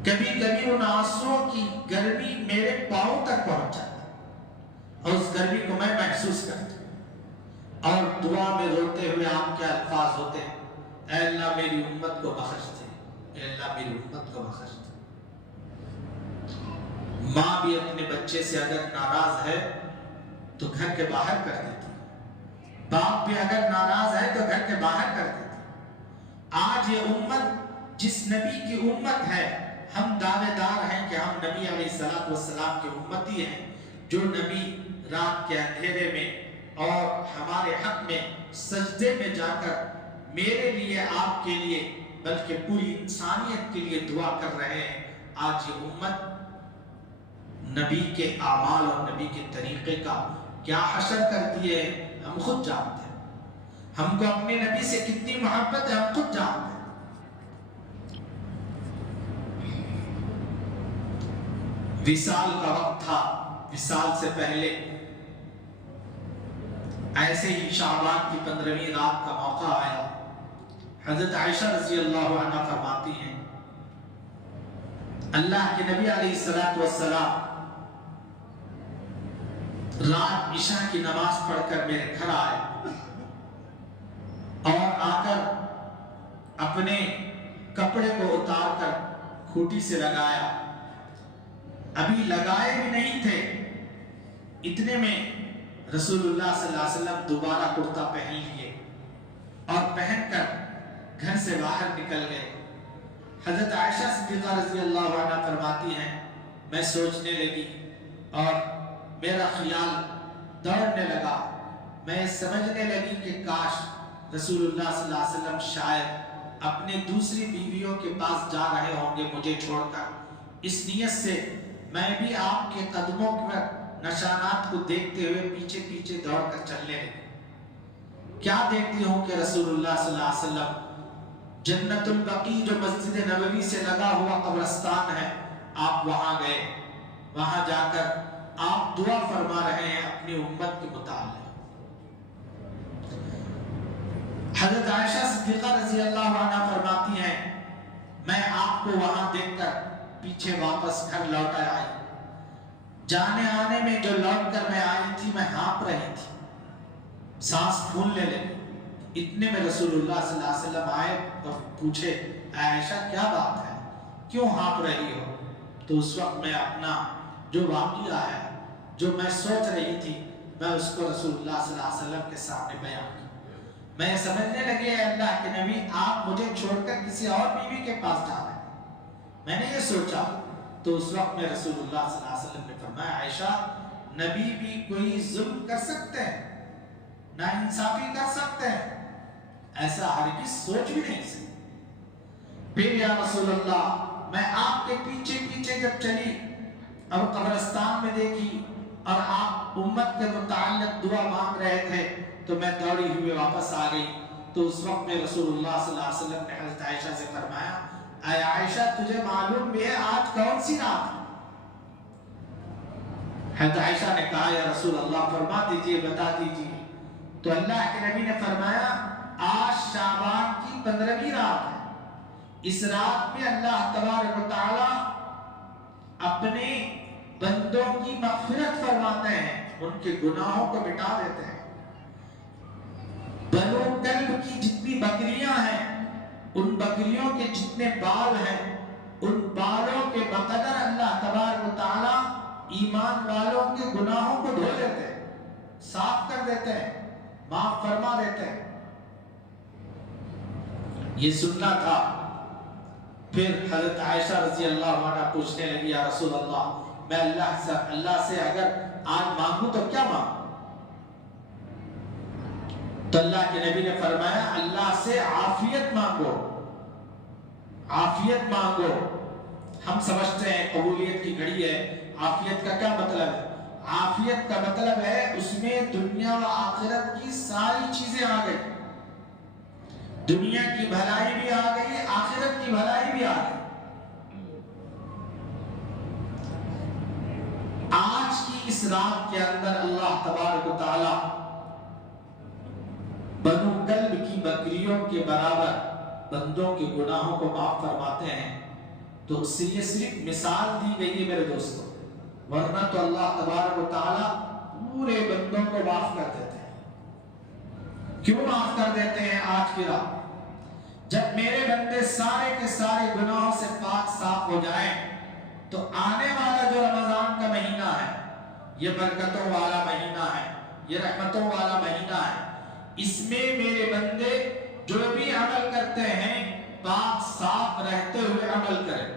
کبھی کبھی ان آنسوؤں کی گرمی میرے پاؤں تک پہنچ جاتی اور اس گرمی کو میں محسوس کرتا ہوں، اور دعا میں روتے ہوئے آپ کے الفاظ ہوتے ہیں، اے اللہ میری امت کو بخش دے، اے اللہ میری امت کو بخش دے۔ ماں بھی اپنے بچے سے اگر ناراض ہے تو گھر کے باہر کر دیتی، باپ بھی اگر ناراض ہے تو گھر کے باہر کر دیتی۔ آج یہ امت جس نبی کی امت ہے، ہم دعوے دار ہیں کہ ہم نبی علیہ السلام کے امتی ہیں، جو نبی رات کے اندھیرے میں اور ہمارے حق میں سجدے میں جا کر میرے لیے، آپ کے لیے، بلکہ پوری انسانیت کے لیے دعا کر رہے ہیں۔ آج یہ امت نبی کے اعمال اور نبی کے طریقے کا کیا حشر کرتی ہے ہم خود جانتے ہیں، ہم کو اپنے نبی سے کتنی محبت ہے ہم خود جانتے ہیں۔ وصال کا وقت تھا، وصال سے پہلے ایسے ہی شعبان کی 15ویں رات کا موقع آیا۔ حضرت عائشہ رضی اللہ عنہ فرماتی ہیں اللہ کے نبی علیہ السلام رات عشاء کی نماز پڑھ کر میرے گھر آئے اور آ کر اپنے کپڑے کو اتار کر کھوٹی سے لگایا، ابھی لگائے بھی نہیں تھے، اتنے میں رسول اللہ صلی اللہ علیہ وسلم دوبارہ کرتا پہن لیے اور پہن کر گھر سے باہر نکل گئے۔ حضرت عائشہ صدیقہ رضی اللہ عنہ فرماتی ہیں میں سوچنے لگی اور میرا خیال دوڑنے لگا، میں سمجھنے لگی کہ کاش رسول اللہ صلی اللہ علیہ وسلم شاید اپنے دوسری بیویوں کے پاس جا رہے ہوں گے مجھے چھوڑ کر، اس نیت سے میں بھی آپ کے قدموں پر نشانات کو دیکھتے ہوئے پیچھے پیچھے دوڑ کر چلنے لگی۔ کیا دیکھتی ہوں کہ رسول اللہ صلی اللہ علیہ وسلم جنت البقیع جو مسجد نبوی سے لگا ہوا قبرستان ہے، آپ وہاں گئے، وہاں جا کر آپ دعا فرما رہے ہیں اپنی امت کے متعلق۔ حضرت عائشہ صدیقہ رضی اللہ عنہ فرماتی ہیں میں آپ کو وہاں دیکھ کر پیچھے واپس گھر لوٹ آئی، جانے آنے میں جو لوٹ کر میں آئی تھی میں ہانپ رہی تھی، سانس پھولنے لگی۔ اتنے میں رسول اللہ صلی اللہ علیہ وسلم آئے اور پوچھے عائشہ کیا بات ہے، کیوں ہانپ رہی ہو؟ تو اس وقت میں اپنا جو واقعہ ہے، جو میں سوچ رہی تھی، میں اس کو رسول اللہ صلی اللہ علیہ وسلم کے سامنے بیان کی۔ میں سمجھنے لگے اے اللہ کے نبی آپ مجھے چھوڑ کر کسی اور بیوی کے پاس جا رہے ہیں، میں نے یہ سوچا۔ تو اس وقت میں رسول اللہ صلی اللہ علیہ وسلم نے فرمایا عائشہ نبی بھی کوئی ظلم کر سکتے ہیں، ناانصافی کر سکتے ہیں، ایسا ہرگز سوچ بھی نہیں سکتے۔ پھر یا رسول اللہ میں آپ کے پیچھے پیچھے جب چلی اور قبرستان میں دیکھی اور آپ امت کے متعلق دعا مانگ رہے تھے تو میں دوڑی ہوئے واپس آ گئی. تو اس وقت میں رسول اللہ صلی اللہ علیہ وسلم نے حضرت عائشہ سے فرمایا اے عائشہ تجھے معلوم بھی ہے آج کون سی رات ہے؟ حضرت عائشہ نے کہا یا رسول اللہ فرما دیجئے بتا دیجئے. تو اللہ کے نبی نے فرمایا آج شعبان کی 15ویں رات ہے. اس رات میں اللہ تبارک و تعالی اپنے بندوں کی مغفرت فرماتے ہیں، ان کے گناہوں کو مٹا دیتے ہیں. بنو کلب کی جتنی بکریاں ہیں ان بکریوں کے جتنے بال ہیں ان بالوں کے بقدر اللہ تبارک و تعالی ایمان والوں کے گناہوں کو دھو دیتے ہیں، صاف کر دیتے ہیں، معاف فرما دیتے ہیں. یہ سننا تھا. پھر حضرت عائشہ رضی اللہ عنہ پوچھنے لگی یا رسول اللہ میں اللہ سے اگر آج مانگوں تو کیا مانگوں؟ تو اللہ کے نبی نے فرمایا اللہ سے عافیت مانگو، عافیت مانگو. ہم سمجھتے ہیں قبولیت کی گھڑی ہے. عافیت کا کیا مطلب ہے؟ عافیت کا مطلب ہے اس میں دنیا و آخرت کی ساری چیزیں آ گئی. دنیا کی بھلائی بھی آ گئی، آخرت کی بھلائی بھی آ گئی. آج کی اس رات کے اندر اللہ تبارک و تعالی بنو کلب کی بکریوں کے برابر بندوں کے گناہوں کو معاف فرماتے ہیں. تو یہ صرف مثال دی گئی ہے میرے دوستوں، ورنہ تو اللہ تبارک و تعالی پورے بندوں کو معاف کر دیتے ہیں. کیوں معاف کر دیتے ہیں؟ آج کی رات جب میرے بندے سارے کے سارے گناہوں سے پاک صاف ہو جائیں تو آنے والا جو رمضان کا مہینہ ہے یہ برکتوں والا مہینہ ہے، یہ رحمتوں والا مہینہ ہے. اس میں میرے بندے جو بھی عمل کرتے ہیں پاک صاف رہتے ہوئے عمل کریں.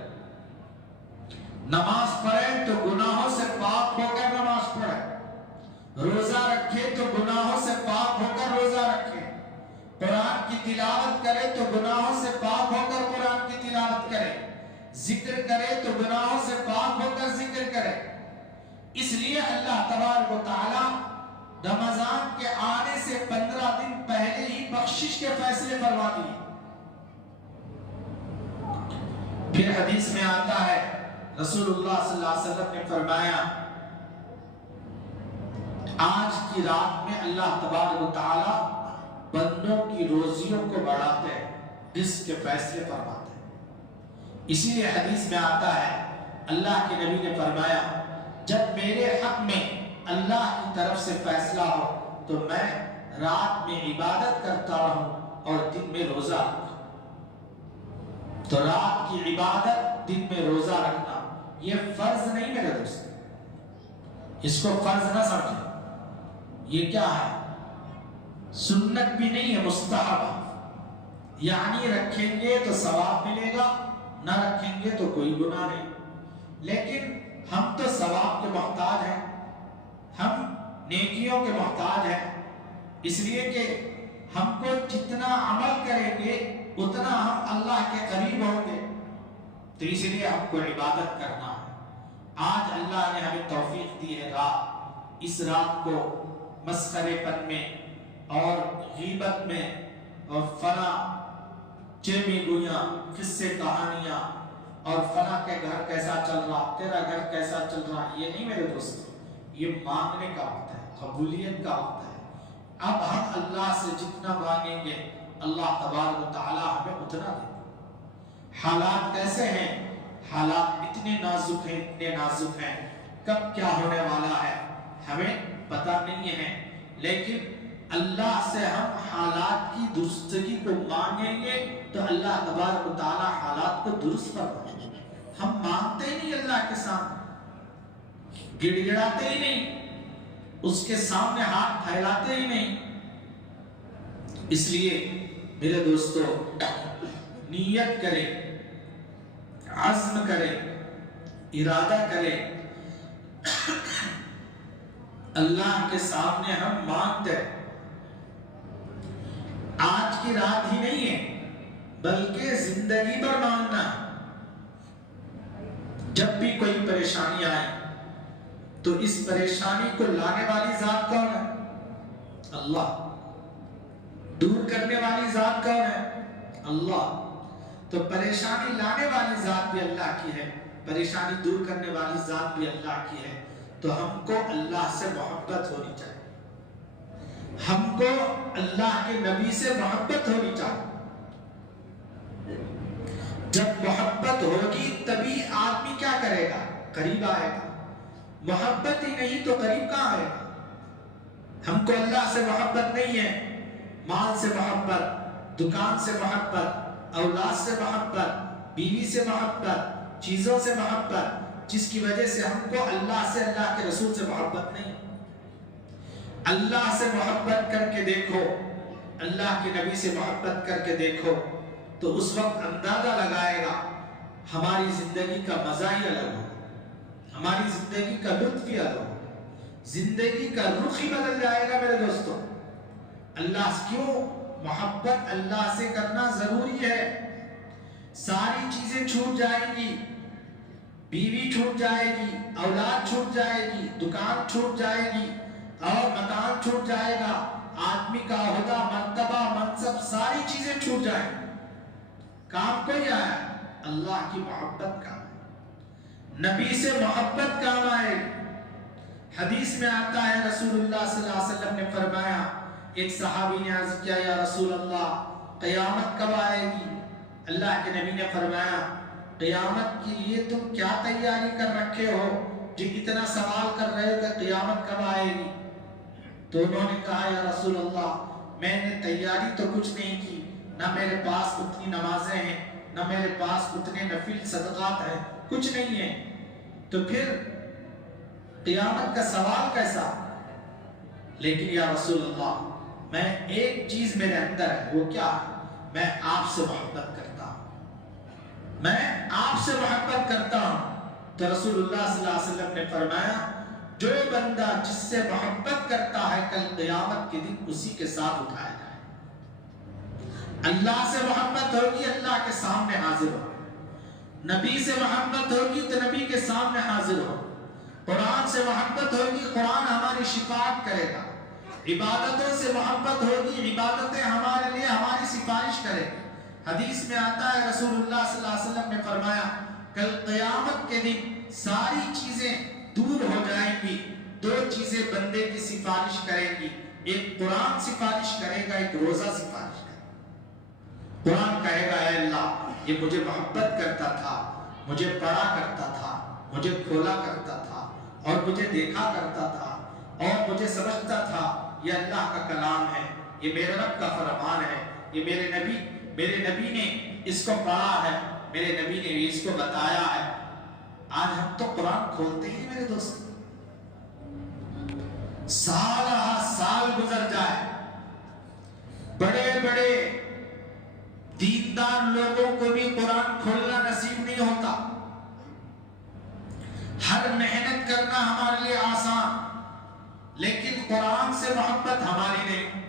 نماز پڑھیں تو گناہوں سے پاک ہو کر نماز پڑھیں، روزہ رکھے تو گناہوں سے پاک ہو کر روزہ رکھیں، قرآن کی تلاوت کرے تو گناہوں سے پاک ہو کر قرآن کی تلاوت کرے، ذکر کرے تو گناہوں سے پاک ہو کر ذکر کرے. اس لیے اللہ تبارک و تعالی رمضان کے آنے سے 15 دن پہلے ہی بخشش کے فیصلے فرما دیے. پھر حدیث میں آتا ہے رسول اللہ صلی اللہ علیہ وسلم نے فرمایا آج کی رات میں اللہ تبارک و تعالی بندوں کی روزیوں کو بڑھاتے ہیں، رزق کے فیصلے فرماتے ہیں. اسی لیے حدیث میں آتا ہے اللہ کے نبی نے فرمایا جب میرے حق میں اللہ کی طرف سے فیصلہ ہو تو میں رات میں عبادت کرتا رہوں اور دن میں روزہ رکھتا. تو رات کی عبادت، دن میں روزہ رکھنا یہ فرض نہیں میرے دوست، اس کو فرض نہ سمجھیں. یہ کیا ہے؟ سنت بھی نہیں ہے، مستحب ہے. یعنی رکھیں گے تو ثواب ملے گا، نہ رکھیں گے تو کوئی گناہ نہیں. لیکن ہم تو ثواب کے محتاج ہیں، ہم نیکیوں کے محتاج ہیں. اس لیے کہ ہم کو جتنا عمل کریں گے اتنا ہم اللہ کے قریب ہوں گے. تو اس لیے ہم کو عبادت کرنا ہے. آج اللہ نے ہمیں توفیق دی ہے رات، اس رات کو مسخرے پن میں اور غیبت میں اور فنا چیمی گویاں، قصے کہانیاں اور فنا کے گھر کیسا چل رہا، تیرا گھر کیسا چل رہا، یہ نہیں میرے دوست. یہ مانگنے کا وقت ہے، قبولیت کا وقت ہے. اب ہم اللہ سے جتنا مانگیں گے اللہ تبارک و تعالی ہمیں اتنا دے. حالات کیسے ہیں؟ حالات اتنے نازک ہیں، اتنے نازک ہیں، کب کیا ہونے والا ہے ہمیں پتہ نہیں ہے. لیکن اللہ سے ہم حالات کی درستگی کو مانگیں گے تو اللہ تبارک و تعالی حالات کو درست فرمائے گا. ہم مانگتے ہی نہیں اللہ کے سامنے، گڑ گڑاتے ہی نہیں، اس کے سامنے ہاتھ پھیلاتے ہی نہیں. اس لیے میرے دوستو نیت کریں، عزم کریں، ارادہ کریں. اللہ کے سامنے ہم مانگتے ہیں. آج کی رات ہی نہیں ہے بلکہ زندگی بھر مانگنا. جب بھی کوئی پریشانی آئے، تو اس پریشانی کو لانے والی ذات کون ہے؟ اللہ۔ دور کرنے والی ذات کون ہے؟ اللہ۔ تو پریشانی لانے والی ذات بھی اللہ کی ہے، پریشانی دور کرنے والی ذات بھی اللہ کی ہے۔ تو ہم کو اللہ سے محبت ہونی چاہیے، ہم کو اللہ کے نبی سے محبت ہونی چاہیے۔ جب محبت ہوگی تبھی آدمی کیا کرے گا؟ قریب آئے گا۔ محبت ہی نہیں تو قریب کہاں آئے گا؟ ہم کو اللہ سے محبت نہیں ہے، مال سے محبت، دکان سے محبت، اولاد سے محبت، بیوی سے محبت، چیزوں سے محبت، جس کی وجہ سے ہم کو اللہ سے، اللہ کے رسول سے محبت نہیں۔ اللہ سے محبت کر کے دیکھو، اللہ کے نبی سے محبت کر کے دیکھو، تو اس وقت اندازہ لگائے گا ہماری زندگی کا مزہ ہی الگ ہو، ہماری زندگی کا لطف ہی الگ ہو، زندگی کا رخ ہی بدل جائے گا میرے دوستوں۔ اللہ سے کیوں؟ محبت اللہ سے کرنا ضروری ہے۔ ساری چیزیں چھوٹ جائیں گی، بیوی چھوٹ جائے گی، اولاد چھوٹ جائے گی، دکان چھوٹ جائے گی، اور مکان چھوٹ جائے گا، آدمی کا عہدہ، مرتبہ، منصب، ساری چیزیں چھوٹ جائیں گی۔ کام کوئی آیا؟ اللہ کی محبت کا، نبی سے محبت کام آئے۔ حدیث میں آتا ہے رسول اللہ صلی اللہ علیہ وسلم نے فرمایا، ایک صحابی نے عرض کیا یا رسول اللہ قیامت کب آئے گی؟ اللہ کے نبی نے فرمایا قیامت کے لیے تم کیا تیاری کر رکھے ہو جو اتنا سوال کر رہے ہو کہ قیامت کب آئے گی؟ تو انہوں نے کہا یا رسول اللہ میں نے تیاری تو کچھ نہیں کی، نہ میرے پاس اتنی نمازیں ہیں، نہ میرے پاس اتنے نفل صدقات ہیں، کچھ نہیں ہے، تو پھر قیامت کا سوال کیسا؟ لیکن یا رسول اللہ میں ایک چیز میرے اندر ہے، وہ کیا ہے؟ میں آپ سے محبت کرتا ہوں، میں آپ سے محبت کرتا ہوں۔ تو رسول اللہ صلی اللہ علیہ وسلم نے فرمایا جو بندہ جس سے محبت کرتا ہے کل قیامت کے دن اسی کے ساتھ اٹھایا جائے۔ اللہ سے محبت ہوگی اللہ کے سامنے حاضر ہو، نبی سے محبت ہوگی تو نبی کے سامنے حاضر ہو، قرآن سے محبت ہوگی قرآن ہماری شفاعت کرے گا، عبادتوں سے محبت ہوگی عبادتیں ہمارے لیے ہماری سفارش کرے گی۔ حدیث میں آتا ہے رسول اللہ صلی اللہ علیہ وسلم نے فرمایا کل قیامت کے دن ساری چیزیں دور ہو جائیں گی، دو چیزیں بندے کی سفارش کریں گی، ایک قرآن سفارش کرے گا، ایک روزہ سفارش کرے گا۔ قرآن کہے گا اے اللہ یہ مجھے محبت کرتا تھا، مجھے پڑھا کرتا تھا، مجھے کھولا کرتا تھا اور مجھے دیکھا کرتا تھا اور مجھے سمجھتا تھا یہ اللہ کا کلام ہے، یہ میرے رب کا فرمان ہے، یہ میرے نبی نے اس کو پڑھا ہے، میرے نبی نے اس کو بتایا ہے۔ آج ہم تو قرآن کھولتے ہی میرے دوست، سال سال گزر جائے، بڑے بڑے دیندار لوگوں کو بھی قرآن کھولنا نصیب نہیں ہوتا۔ ہر محنت کرنا ہمارے لیے آسان، لیکن قرآن سے محبت ہماری نہیں،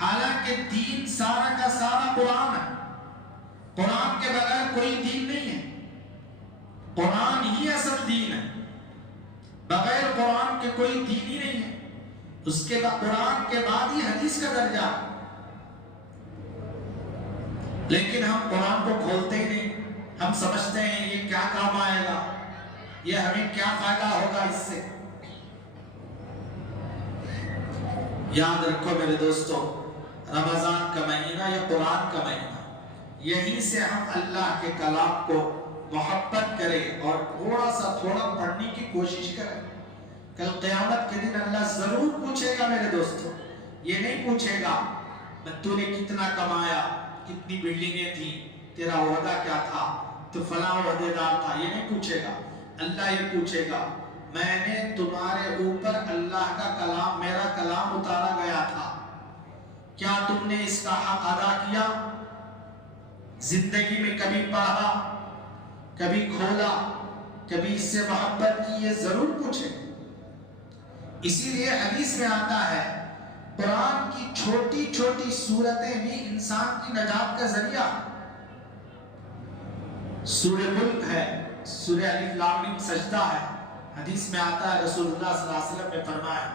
حالانکہ دین سارا کا سارا قرآن ہے، قرآن کے بغیر کوئی دین نہیں ہے، قرآن ہی اصل دین ہے، بغیر قرآن کے کوئی دین ہی نہیں ہے، اس کے بعد قرآن کے بعد ہی حدیث کا درجہ، لیکن ہم قرآن کو کھولتے ہی نہیں، ہم سمجھتے ہیں یہ کیا کام آئے گا، یہ ہمیں کیا فائدہ ہوگا اس سے۔ یاد رکھو میرے دوستو رمضان کا مہینہ یا قرآن کا مہینہ، یہیں سے ہم اللہ کے کلام کو محبت کریں اور تھوڑا پڑھنے کی کوشش کریں۔ کل قیامت کے دن اللہ ضرور پوچھے گا میرے دوستو، یہ نہیں پوچھے گا تو نے کتنا کمایا، کتنی بلڈنگیں تھیں، تیرا عہدہ کیا تھا، تو فلاں عہدیدار تھا، یہ نہیں پوچھے گا۔ اللہ یہ پوچھے گا میں نے تمہارے اوپر اللہ کا کلام، میرا کلام اتارا گیا تھا، کیا تم نے اس کا حق ادا کیا؟ زندگی میں کبھی پڑھا، کبھی کھولا، کبھی اس سے محبت کی؟ یہ ضرور پوچھے۔ اسی لیے حدیث میں آتا ہے قرآن کی چھوٹی چھوٹی سورتیں بھی انسان کی نجات کا ذریعہ۔ سورہ ملک ہے، سورہ الف لام میم سجدہ ہے، حدیث میں آتا ہے رسول اللہ صلی اللہ علیہ وسلم نے فرمایا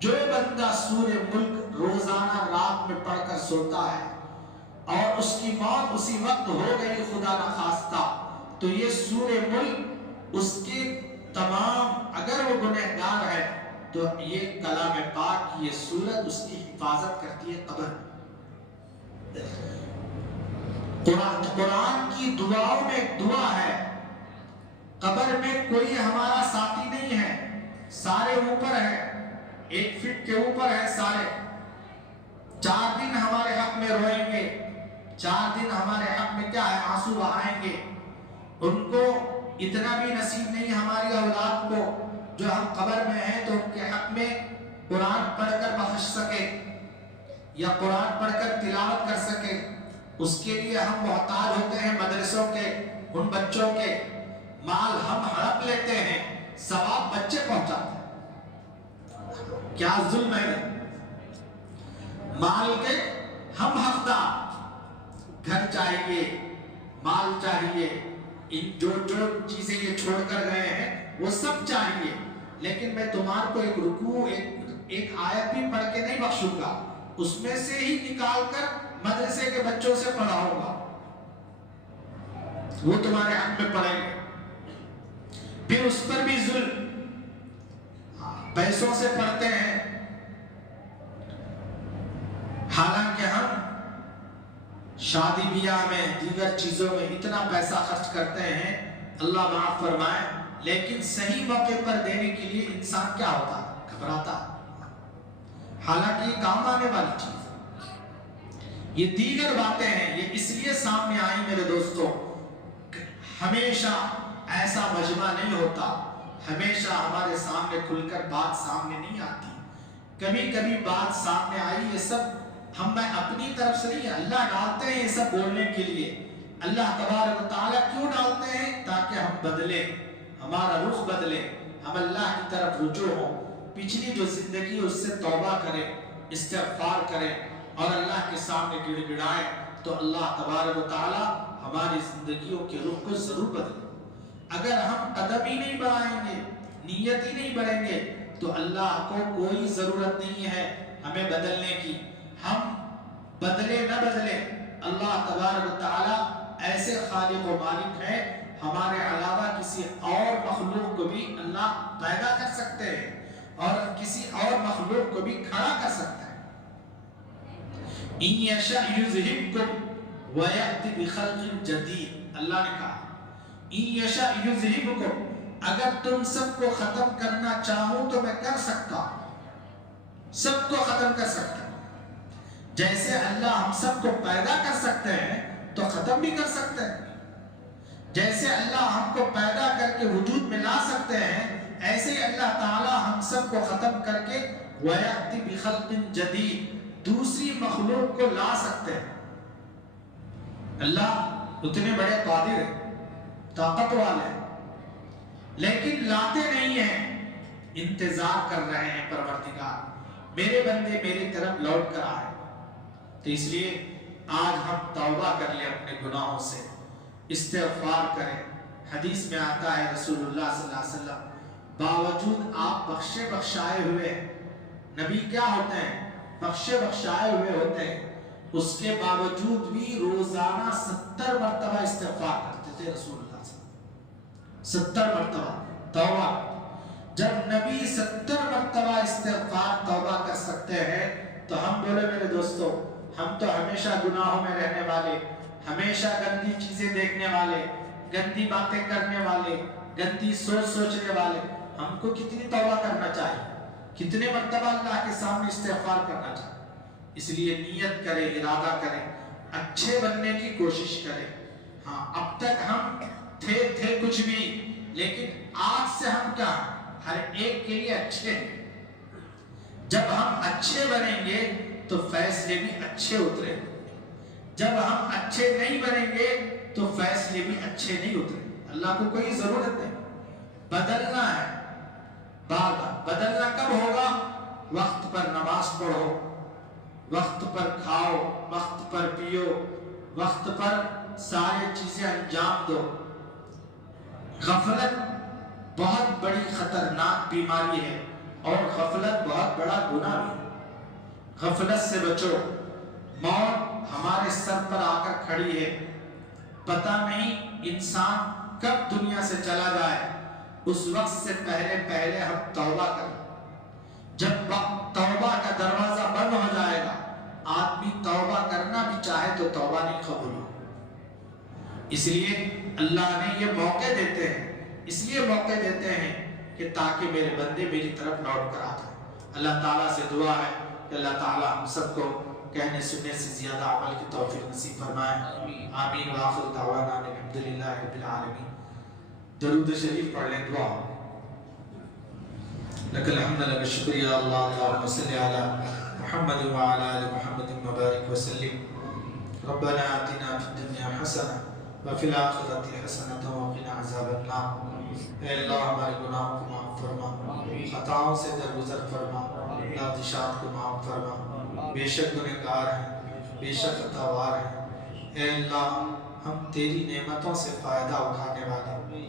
جو بندہ سورہ ملک روزانہ رات میں پڑھ کر سوتا ہے اور اس کی موت اسی وقت ہو گئی خدا نخواستہ تو یہ سورہ ملک اس کے تمام اگر وہ گنہگار ہے تو یہ کلام پاک یہ سورت اس کی حفاظت کرتی ہے قبر قرآن کی دعاؤں میں ایک دعا ہے قبر میں کوئی ہمارا ساتھی نہیں ہے سارے اوپر ہیں 1 فٹ کے اوپر ہے سارے 4 دن ہمارے حق میں روئیں گے 4 دن ہمارے حق میں کیا ہے آنسو بہائیں گے ان کو اتنا بھی نصیب نہیں ہماری اولاد کو جو ہم قبر میں ہیں تو ان کے حق میں قرآن پڑھ کر بخش سکے یا قرآن پڑھ کر تلاوت کر سکے اس کے لیے ہم محتاج ہوتے ہیں مدرسوں کے ان بچوں کے مال ہم ہڑپ لیتے ہیں ثواب بچے پہنچاتے ہیں کیا ظلم ہے مال کے ہم حقدار گھر چاہیے مال چاہیے جو چیزیں یہ چھوڑ کر گئے ہیں وہ سب چاہیے لیکن میں تمہارے کو ایک رکوع ایک آیت بھی پڑھ کے نہیں بخشوں گا اس میں سے ہی نکال کر مدرسے کے بچوں سے پڑھاؤں گا وہ تمہارے حق میں پڑھیں گے پھر اس پر بھی ظلم پیسوں سے پڑھتے ہیں حالانکہ ہم شادی بیاہ میں دیگر چیزوں میں اتنا پیسہ خرچ کرتے ہیں اللہ معاف فرمائے لیکن صحیح موقع پر دینے کے لیے انسان کیا ہوتا ہے گھبراتا حالانکہ یہ کام آنے والی چیز ہے یہ دیگر باتیں ہیں یہ اس لیے سامنے آئی میرے دوستوں ہمیشہ ایسا مجمع نہیں ہوتا ہمیشہ ہمارے سامنے کھل کر بات سامنے نہیں آتی کبھی کبھی بات سامنے آئی یہ سب میں اپنی طرف سے نہیں اللہ ڈالتے ہیں یہ سب بولنے کے لیے اللہ تبارک و تعالیٰ کیوں ڈالتے ہیں تاکہ ہم بدلیں ہمارا رخ بدلے ہم اللہ کی طرف رجوع ہوں پچھلی جو زندگی اس سے توبہ کریں استغفار کریں اور اللہ کے سامنے گڑ گڑائیں تو اللہ تبارک و تعالیٰ ہماری زندگیوں کے رخ کو ضرور بدلے اگر ہم قدم ہی نہیں بڑھائیں گے نیت ہی نہیں بڑھیں گے تو اللہ کو کوئی ضرورت نہیں ہے ہمیں بدلنے کی ہم بدلے نہ بدلے اللہ تبارک و تعالیٰ ایسے خالق و مالک ہے ہمارے علاوہ کسی اور مخلوق کو بھی اللہ پیدا کر سکتے ہیں اور کسی اور مخلوق کو بھی کھڑا کر سکتا ہے ان یشاء یذہبکم ویأتی بخلق جدید اللہ نے کہا ان یشاء یذہبکم اگر تم سب کو ختم کرنا چاہوں تو میں کر سکتا سب کو ختم کر سکتا جیسے اللہ ہم سب کو پیدا کر سکتے ہیں تو ختم بھی کر سکتے ہیں جیسے اللہ ہم کو پیدا کر کے وجود میں لا سکتے ہیں ایسے ہی اللہ تعالی ہم سب کو ختم کر کے وَيَأْتِ بِخَلْقٍ جَدِيدٍ دوسری مخلوق کو لا سکتے ہیں اللہ اتنے بڑے قادر ہیں طاقت والے ہیں لیکن لاتے نہیں ہیں انتظار کر رہے ہیں پروردگار میرے بندے میری طرف لوٹ کر آئے تو اس لیے آج ہم توبہ کر لیں اپنے گناہوں سے استغفار کریں حدیث میں آتا ہے رسول اللہ صلی اللہ علیہ وسلم باوجود آپ بخشے بخشائے ہوئے نبی کیا ہوتے ہیں بخشے بخشائے ہوئے ہوتے ہیں اس کے باوجود بھی روزانہ 70 مرتبہ استغفار کرتے تھے رسول اللہ صلی اللہ علیہ وسلم 70 مرتبہ توبہ جب نبی 70 مرتبہ استغفار توبہ کر سکتے ہیں تو ہم بولے میرے دوستوں ہم تو ہمیشہ گناہوں میں رہنے والے ہمیشہ گندی چیزیں دیکھنے والے گندی باتیں کرنے والے گندی سوچنے والے ہم کو کتنی توبہ کرنا چاہیے کتنے مرتبہ اللہ کے سامنے استغفار کرنا چاہیے اس لیے نیت کریں ارادہ کریں اچھے بننے کی کوشش کریں ہاں اب تک ہم تھے کچھ بھی لیکن آج سے ہم کیا ہر ایک کے لیے اچھے ہیں جب ہم اچھے بنیں گے تو فیصلے بھی اچھے اتریں جب ہم اچھے نہیں بنیں گے تو فیصلے بھی اچھے نہیں اتریں اللہ کو کوئی ضرورت نہیں بدلنا ہے بار بار بدلنا کب ہوگا وقت پر نماز پڑھو وقت پر کھاؤ وقت پر پیو وقت پر ساری چیزیں انجام دو غفلت بہت بڑی خطرناک بیماری ہے، اور غفلت بہت بڑا گناہ بھی۔ غفلت سے بچو، موت ہمارے سر پر آ کر کھڑی ہے، پتہ نہیں انسان کب دنیا سے چلا جائے، اس وقت سے پہلے ہم توبہ کریں۔ جب توبہ کا دروازہ بند ہو جائے گا، آدمی توبہ کرنا بھی چاہے تو توبہ نہیں قبول ہو۔ اس لیے اللہ نے یہ موقع دیتے ہیں کہ تاکہ میرے بندے میری طرف لوٹ کر آتے ہیں۔ اللہ تعالیٰ سے دعا ہے کہ اللہ تعالیٰ ہم سب کو کہنے سننے سے زیادہ عمل کی توفیق نصیب فرمائے۔ آمین وآخر دعوانا الحمدللہ رب العالمین۔ درود شریف پڑھ لیں، دعا۔ لک الحمد لک الشکر یا اللہ، اللہم صلی علی محمد وعلی آل محمد مبارک وسلم۔ ربنا آتنا فی الدنیا حسنہ وفی الآخرۃ حسنۃ وقنا عذاب النار۔ اے اللہ ہمارے گناہوں کو معاف فرما، خطاؤں سے درگزر فرما، لغزشات کو معاف فرما۔ بے شک گنہگار ہیں، بے شک خطاوار ہیں۔ اے اللہ ہم تیری نعمتوں سے فائدہ اٹھانے والے،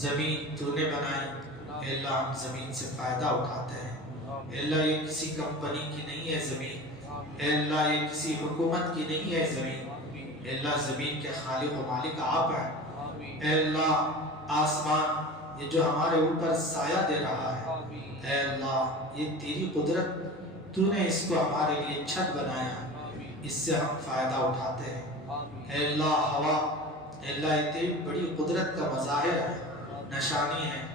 زمین تو نے بنائی، اے اللہ ہم زمین سے فائدہ اٹھاتے ہیں۔ اے اللہ یہ کسی کمپنی کی نہیں ہے زمین، اے اللہ یہ کسی حکومت کی نہیں ہے زمین، اے اللہ زمین کے خالق و مالک آپ ہیں۔ اے اللہ آسمان یہ جو ہمارے اوپر سایہ دے رہا ہے، اے اللہ یہ تیری قدرت، تو نے اس کو ہمارے لیے چھت بنایا، اس سے ہم فائدہ اٹھاتے ہیں۔ اے اللہ ہوا، اے اللہ یہ تیری بڑی قدرت کا مظاہر ہے، نشانی ہے۔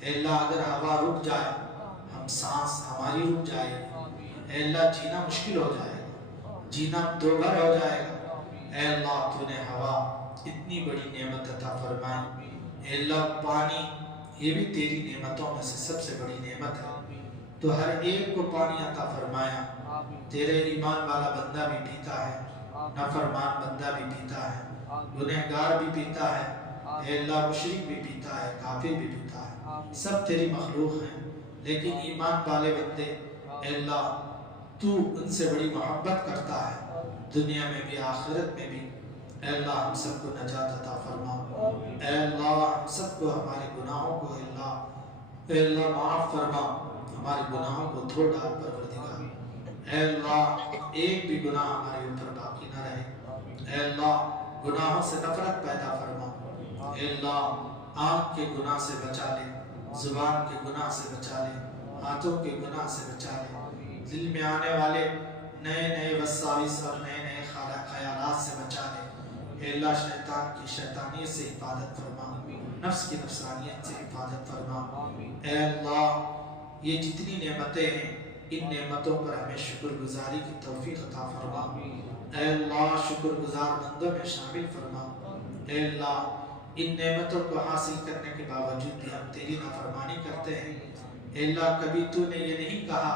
اے اللہ اگر ہوا رک جائے، ہم سانس ہماری رک جائے، اے اللہ جینا مشکل ہو جائے گا، جینا دوبھر ہو جائے گا۔ اے اللہ تو نے ہوا اتنی بڑی نعمت عطا فرمائی، اے اللہ پانی یہ بھی تیری نعمتوں میں سے سب سے بڑی نعمت ہے، تو ہر ایک کو پانی عطا فرمایا۔ تیرے ایمان والا بندہ بھی پیتا ہے، نافرمان بندہ بھی پیتا ہے، گنہگار بھی پیتا ہے، اے اللہ مشرک بھی پیتا ہے، کافر بھی پیتا ہے، سب تیری مخلوق ہیں۔ لیکن ایمان والے بندے، اے اللہ تو ان سے بڑی محبت کرتا ہے، دنیا میں بھی آخرت میں بھی۔ اے اللہ ہم سب کو نجات عطا فرما، اے اللہ ہم سب کو ہمارے گناہوں کو اے اللہ معاف فرما، ہمارے گناہوں کو دھو ڈال پروردگار۔ اے اللہ ایک بھی گناہ ہمارے اوپر باقی نہ رہے، اے اللہ گناہوں سے نفرت پیدا فرما۔ اے اللہ آنکھ کے گناہ سے بچا لے، زبان کے گناہ سے بچا لے، ہاتھوں کے گناہ سے بچا لے، دل میں آنے والے نئے وساوس اور نئے خیالات سے بچا لے۔ اے اللہ شیطان کی شیطانیت سے حفاظت فرما، نفس کی نفسانیت سے حفاظت فرما۔ اے اللہ یہ جتنی نعمتیں ہیں، ان نعمتوں پر ہمیں شکر گزاری کی توفیق عطا فرما۔ اے اللہ شکر گزار بندوں میں شامل فرما۔ اے اللہ ان نعمتوں کو حاصل کرنے کے باوجود بھی ہم تیری نافرمانی کرتے ہیں۔ اے اللہ کبھی تو نے یہ نہیں کہا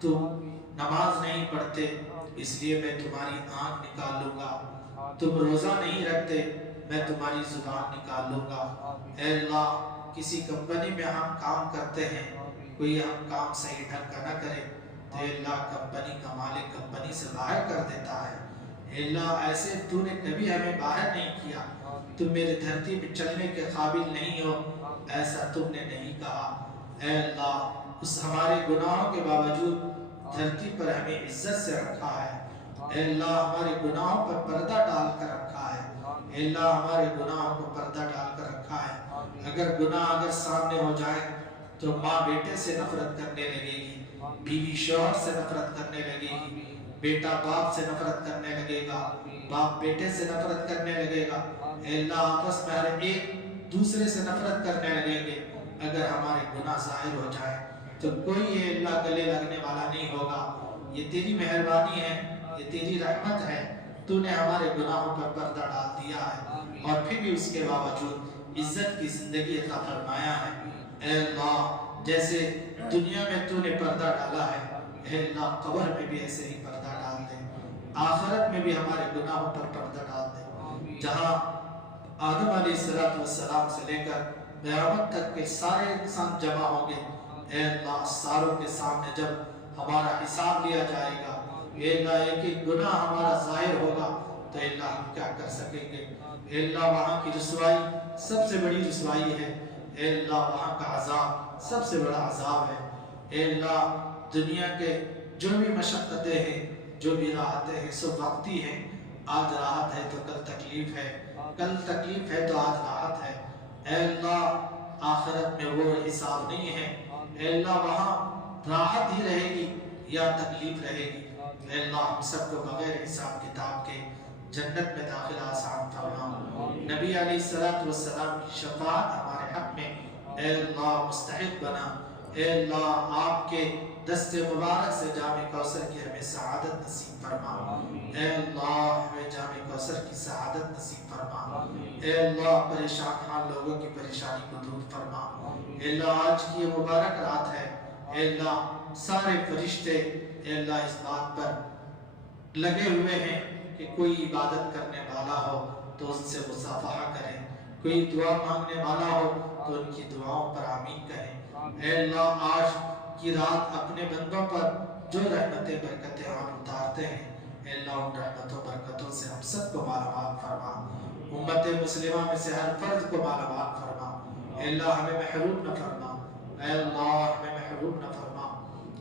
تم نماز نہیں پڑھتے اس لیے میں تمہاری آنکھ نکال لوں گا، تم روزہ نہیں رکھتے میں تمہاری زبان نکال لوں گا۔ اے اللہ کسی کمپنی میں ہم کام کرتے ہیں، کوئی ہم کام صحیح ڈھنگ کا نہ کرے تو اے اللہ کمپنی کا مالک کمپنی سے باہر کر دیتا ہے۔ اے اللہ ایسے تو نے کبھی ہمیں باہر نہیں کیا، تم میرے دھرتی میں چلنے کے قابل نہیں ہو، ایسا تم نے نہیں کہا۔ اے اللہ اس ہمارے گناہوں کے باوجود دھرتی پر ہمیں عزت سے رکھا ہے۔ اے اللہ ہمارے گناہوں پر پردہ ڈال کر رکھا ہے، اے اللہ ہمارے گناہوں پر پردہ ڈال کر رکھا ہے۔ اگر گناہ سامنے ہو جائے تو ماں بیٹے سے نفرت کرنے لگے گی، بیوی شوہر سے نفرت کرنے لگے گی، بیٹا باپ سے نفرت کرنے لگے گا، باپ بیٹے سے نفرت کرنے لگے گا۔ اے اللہ آپس میں ہر ایک دوسرے سے نفرت کرنے لگیں گے۔ اگر ہمارے گناہ ظاہر ہو جائے تو کوئی اے اللہ گلے لگنے والا نہیں ہوگا۔ یہ تیری مہربانی ہے، یہ تیری رحمت ہے، تو نے ہمارے گناہوں پر پردہ ڈال دیا ہے اور پھر بھی اس کے باوجود عزت کی زندگی عطا فرمایا ہے۔ اے اللہ جیسے دنیا میں تو نے پردہ ڈالا ہے، اے اللہ قبر میں بھی ایسے ہی پردہ ڈال دے، آخرت میں بھی ہمارے گناہوں پر پردہ ڈال دے۔ جہاں آدم علیہ السلام سے لے کر قیامت تک کے سارے انسان جمع ہوں گے، اے اللہ ساروں کے سامنے جب ہمارا حساب لیا جائے گا، اے اللہ ایک ایک گناہ ہمارا ظاہر ہوگا تو اے اللہ ہم کیا کر سکیں گے۔ اے اللہ وہاں کی رسوائی سب سے بڑی رسوائی ہے، اے اللہ وہاں کا عذاب سب سے بڑا عذاب ہے۔ اے اللہ دنیا کے جو بھی مشقتیں ہیں، جو بھی راحتیں ہیں، سب وقتی ہیں۔ آج راحت ہے تو کل تکلیف ہے، کل تکلیف ہے تو آج راحت ہے۔ اے اللہ آخرت میں وہ حساب نہیں ہے، اے اللہ وہاں راحت ہی رہے گی یا تکلیف رہے گی۔ اے اللہ ہم سب کو بغیر حساب کتاب کے جنت میں داخلہ آسان فرما۔ نبی علیہ السلام کی شفاعت ہمارے حق میں اے اللہ مستحق بنا۔ اے اللہ آپ کے دست مبارک سے جام کوثر کی ہمیں سعادت نصیب فرما۔ اے اللہ ہمیں جام کوثر کی سعادت نصیب فرما۔ اے اللہ پریشان حال لوگوں کی پریشانی کو دور فرما۔ اے اللہ آج کی یہ مبارک رات ہے، اے اللہ سارے فرشتے اے اللہ اس بات پر لگے ہوئے ہیں کہ کوئی عبادت کرنے والا ہو تو اس سے مصافحہ کریں، کوئی دعا مانگنے والا ہو تو ان کی دعاؤں پر آمین کہیں۔ اے اللہ آج کی رات اپنے بندوں پر جو رحمتیں برکتیں ہم اتارتے ہیں، اے اللہ ان رحمتوں برکتوں سے ہم سب کو مالا مال فرما۔ امت مسلمہ میں سے ہر فرد کو مالا مال فرما۔ اے اللہ ہمیں محروم نہ فرما، اے اللہ ہمیں محروم نہ فرما۔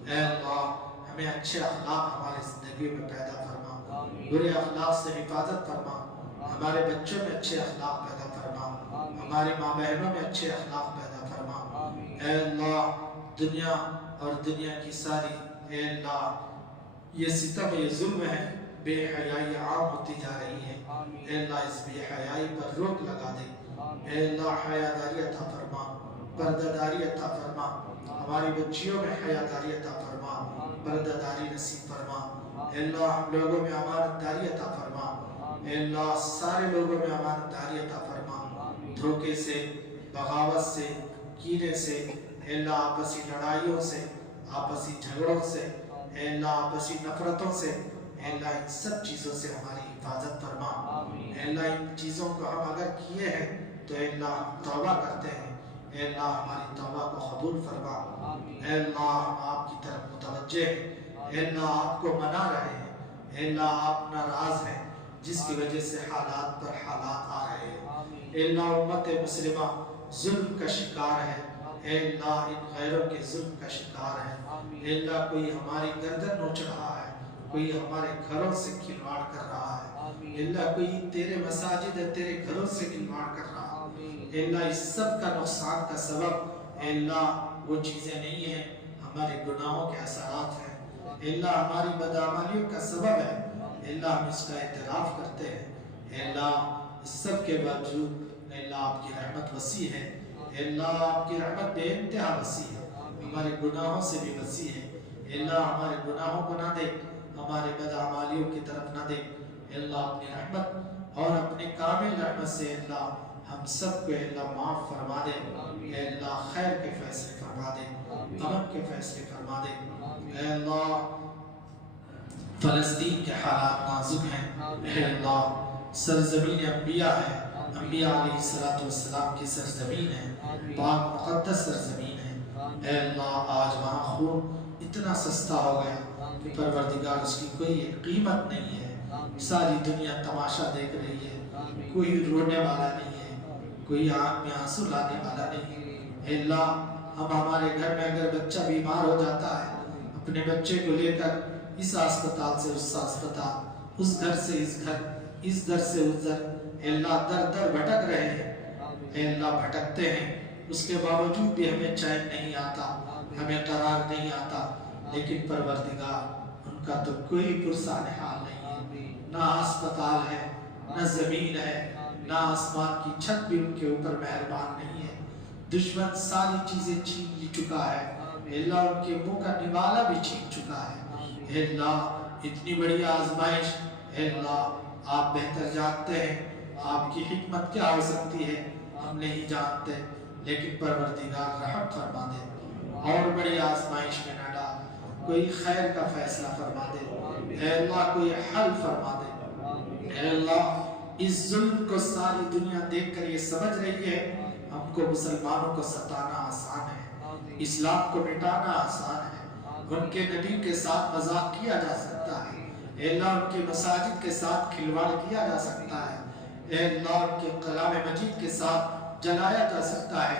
اے اللہ ہمیں اچھے اخلاق ہمارے زندگی میں پیدا فرما، برے اخلاق سے حفاظت فرما۔ ہمارے بچوں میں اچھے اخلاق پیدا فرما، ہماری ماں بہنوں میں اچھے اخلاق پیدا فرما۔ اے اللہ دنیا اور دنیا کی ساری اے اللہ یہ ستم یہ ظلم ہے، بے حیائی عام ہوتی جا رہی ہے، اے اللہ اس بے حیائی پر روک لگا دے۔ اے اللہ حیاداری عطا فرما، پردہ داری عطا فرما، ہماری بچیوں میں حیاداری عطا فرما، پردہ داری نصیب فرما۔ اے اللہ ہم لوگوں میں امانت داری عطا فرما، اے اللہ سارے لوگوں میں امانت داری عطا فرما۔ دھوکے سے، بغاوت سے، کینے سے، اے اللہ آپسی لڑائیوں سے، آپسی جھگڑوں سے، اے اللہ آپسی نفرتوں سے، اے اللہ ان سب چیزوں سے ہماری حفاظت فرما۔ اے اللہ ان چیزوں کو ہم اگر کیے ہیں تو اے اللہ ہم توبہ کرتے ہیں، اے اللہ ہماری توبہ کو قبول فرما۔ اے اللہ ہم آپ کی طرف متوجہ ہیں، اے اللہ آپ کو منا رہے ہیں، اے اللہ آپ ناراض ہیں جس کی وجہ سے حالات پر حالات آ رہے ہیں۔ اے اللہ امت مسلمہ ظلم کا شکار ہے، اے اللہ ان غیروں کے ظلم کا شکار ہے۔ اے اللہ کوئی ہماری گردن نوچ رہا ہے، کوئی ہمارے گھروں سے کھلواڑ کر رہا ہے، اے اللہ کوئی تیرے مساجد ہے تیرے گھروں سے کھلواڑ کر رہا ہے۔ اے اللہ اس سب کا نقصان کا سبب اے اللہ وہ چیزیں نہیں ہیں، ہمارے گناہوں کے اثرات ہیں، اے اللہ ہماری بدعمالیوں کا سبب ہے، اے اللہ ہم اس کا اعتراف کرتے ہیں۔ اے اللہ اس سب کے باوجود اے اللہ آپ کی رحمت وسیع ہے، اے اللہ آپ کی رحمت بے انتہا وسیع ہے، ہمارے گناہوں سے بھی وسیع ہے۔ اے اللہ ہمارے گناہوں کو نہ دیکھ، ہمارے بدعمالیوں کی طرف نہ دیکھ، اے اللہ اپنی رحمت اور اپنے کامل رحمت سے اے اللہ ہم سب کو اے اللہ معاف فرما دے، اے اللہ خیر کے فیصلے فرما دے، امن کے فیصلے فرما دے۔ اے اللہ فلسطین کے حالات نازک ہیں، اے اللہ سرزمین انبیاء ہے، انبیاء علیہ السلام کی سرزمین ہے، پاک مقدس سرزمین ہے۔ اے اللہ آج وہاں خون اتنا سستا ہو گیا کہ پروردگار اس کی کوئی قیمت نہیں ہے، ساری دنیا تماشا دیکھ رہی ہے، کوئی رونے والا نہیں ہے، کوئی آنکھ میں آنسو لانے والا نہیں۔ اے اللہ ہم ہمارے گھر میں اگر بچہ بیمار ہو جاتا ہے، اپنے بچے کو لے کر اس اسپتال سے اس اسپتال، اس گھر سے اس گھر، اس در سے اس در، اے اللہ در در بھٹک رہے ہیں، اے اللہ بھٹکتے ہیں، اس کے باوجود بھی ہمیں چین نہیں آتا، ہمیں قرار نہیں آتا، لیکن پروردگار ان کا تو کوئی پرسان حال نہیں ہے، نہ اسپتال ہے، نہ زمین ہے، نہ آسمان کی چھت بھی ان کے اوپر مہربان نہیں ہے، دشمن ساری چیزیں چھین لی چکا ہے، اے اللہ ان کے منہ کا نوالا بھی چھین چکا ہے۔ اے اللہ اتنی بڑی آزمائش، اے اللہ آپ بہتر جانتے ہیں، آپ کی حکمت کیا ہو سکتی ہے ہم نہیں جانتے، لیکن پروردگار رحم فرما دے اور بڑی آزمائش میں نہ ڈال، کوئی خیر کا فیصلہ فرما دے، اے اللہ کوئی حل فرما دے۔ اے اللہ اس ظلم کو ساری دنیا دیکھ کر یہ سمجھ رہی ہے ہم کو مسلمانوں کو ستانا آسان ہے، اسلام کو مٹانا آسان ہے، ان کے نبی کے ساتھ مذاق کیا جا سکتا ہے، اے اللہ ان کے مساجد کے ساتھ کھلواڑ کیا جا سکتا ہے، اے اللہ ان کے کلام مجید کے ساتھ جلایا جا سکتا ہے،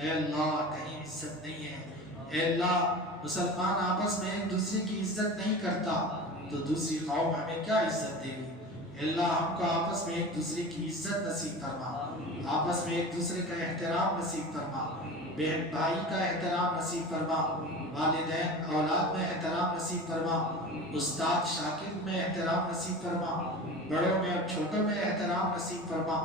اے اللہ کہیں عزت نہیں ہے، اے اللہ مسلمان آپس میں ایک دوسرے کی عزت نہیں کرتا تو دوسری قوم ہمیں کیا عزت دے گی؟ اے اللہ ہم کو آپس میں ایک دوسرے کی عزت نصیب فرما، آپس میں ایک دوسرے کا احترام نصیب فرما، بہن بھائی کا احترام نصیب فرما، والدین اولاد میں احترام نصیب فرما، استاد شاگرد میں احترام نصیب فرما، بڑوں میں اور چھوٹوں میں احترام نصیب فرما۔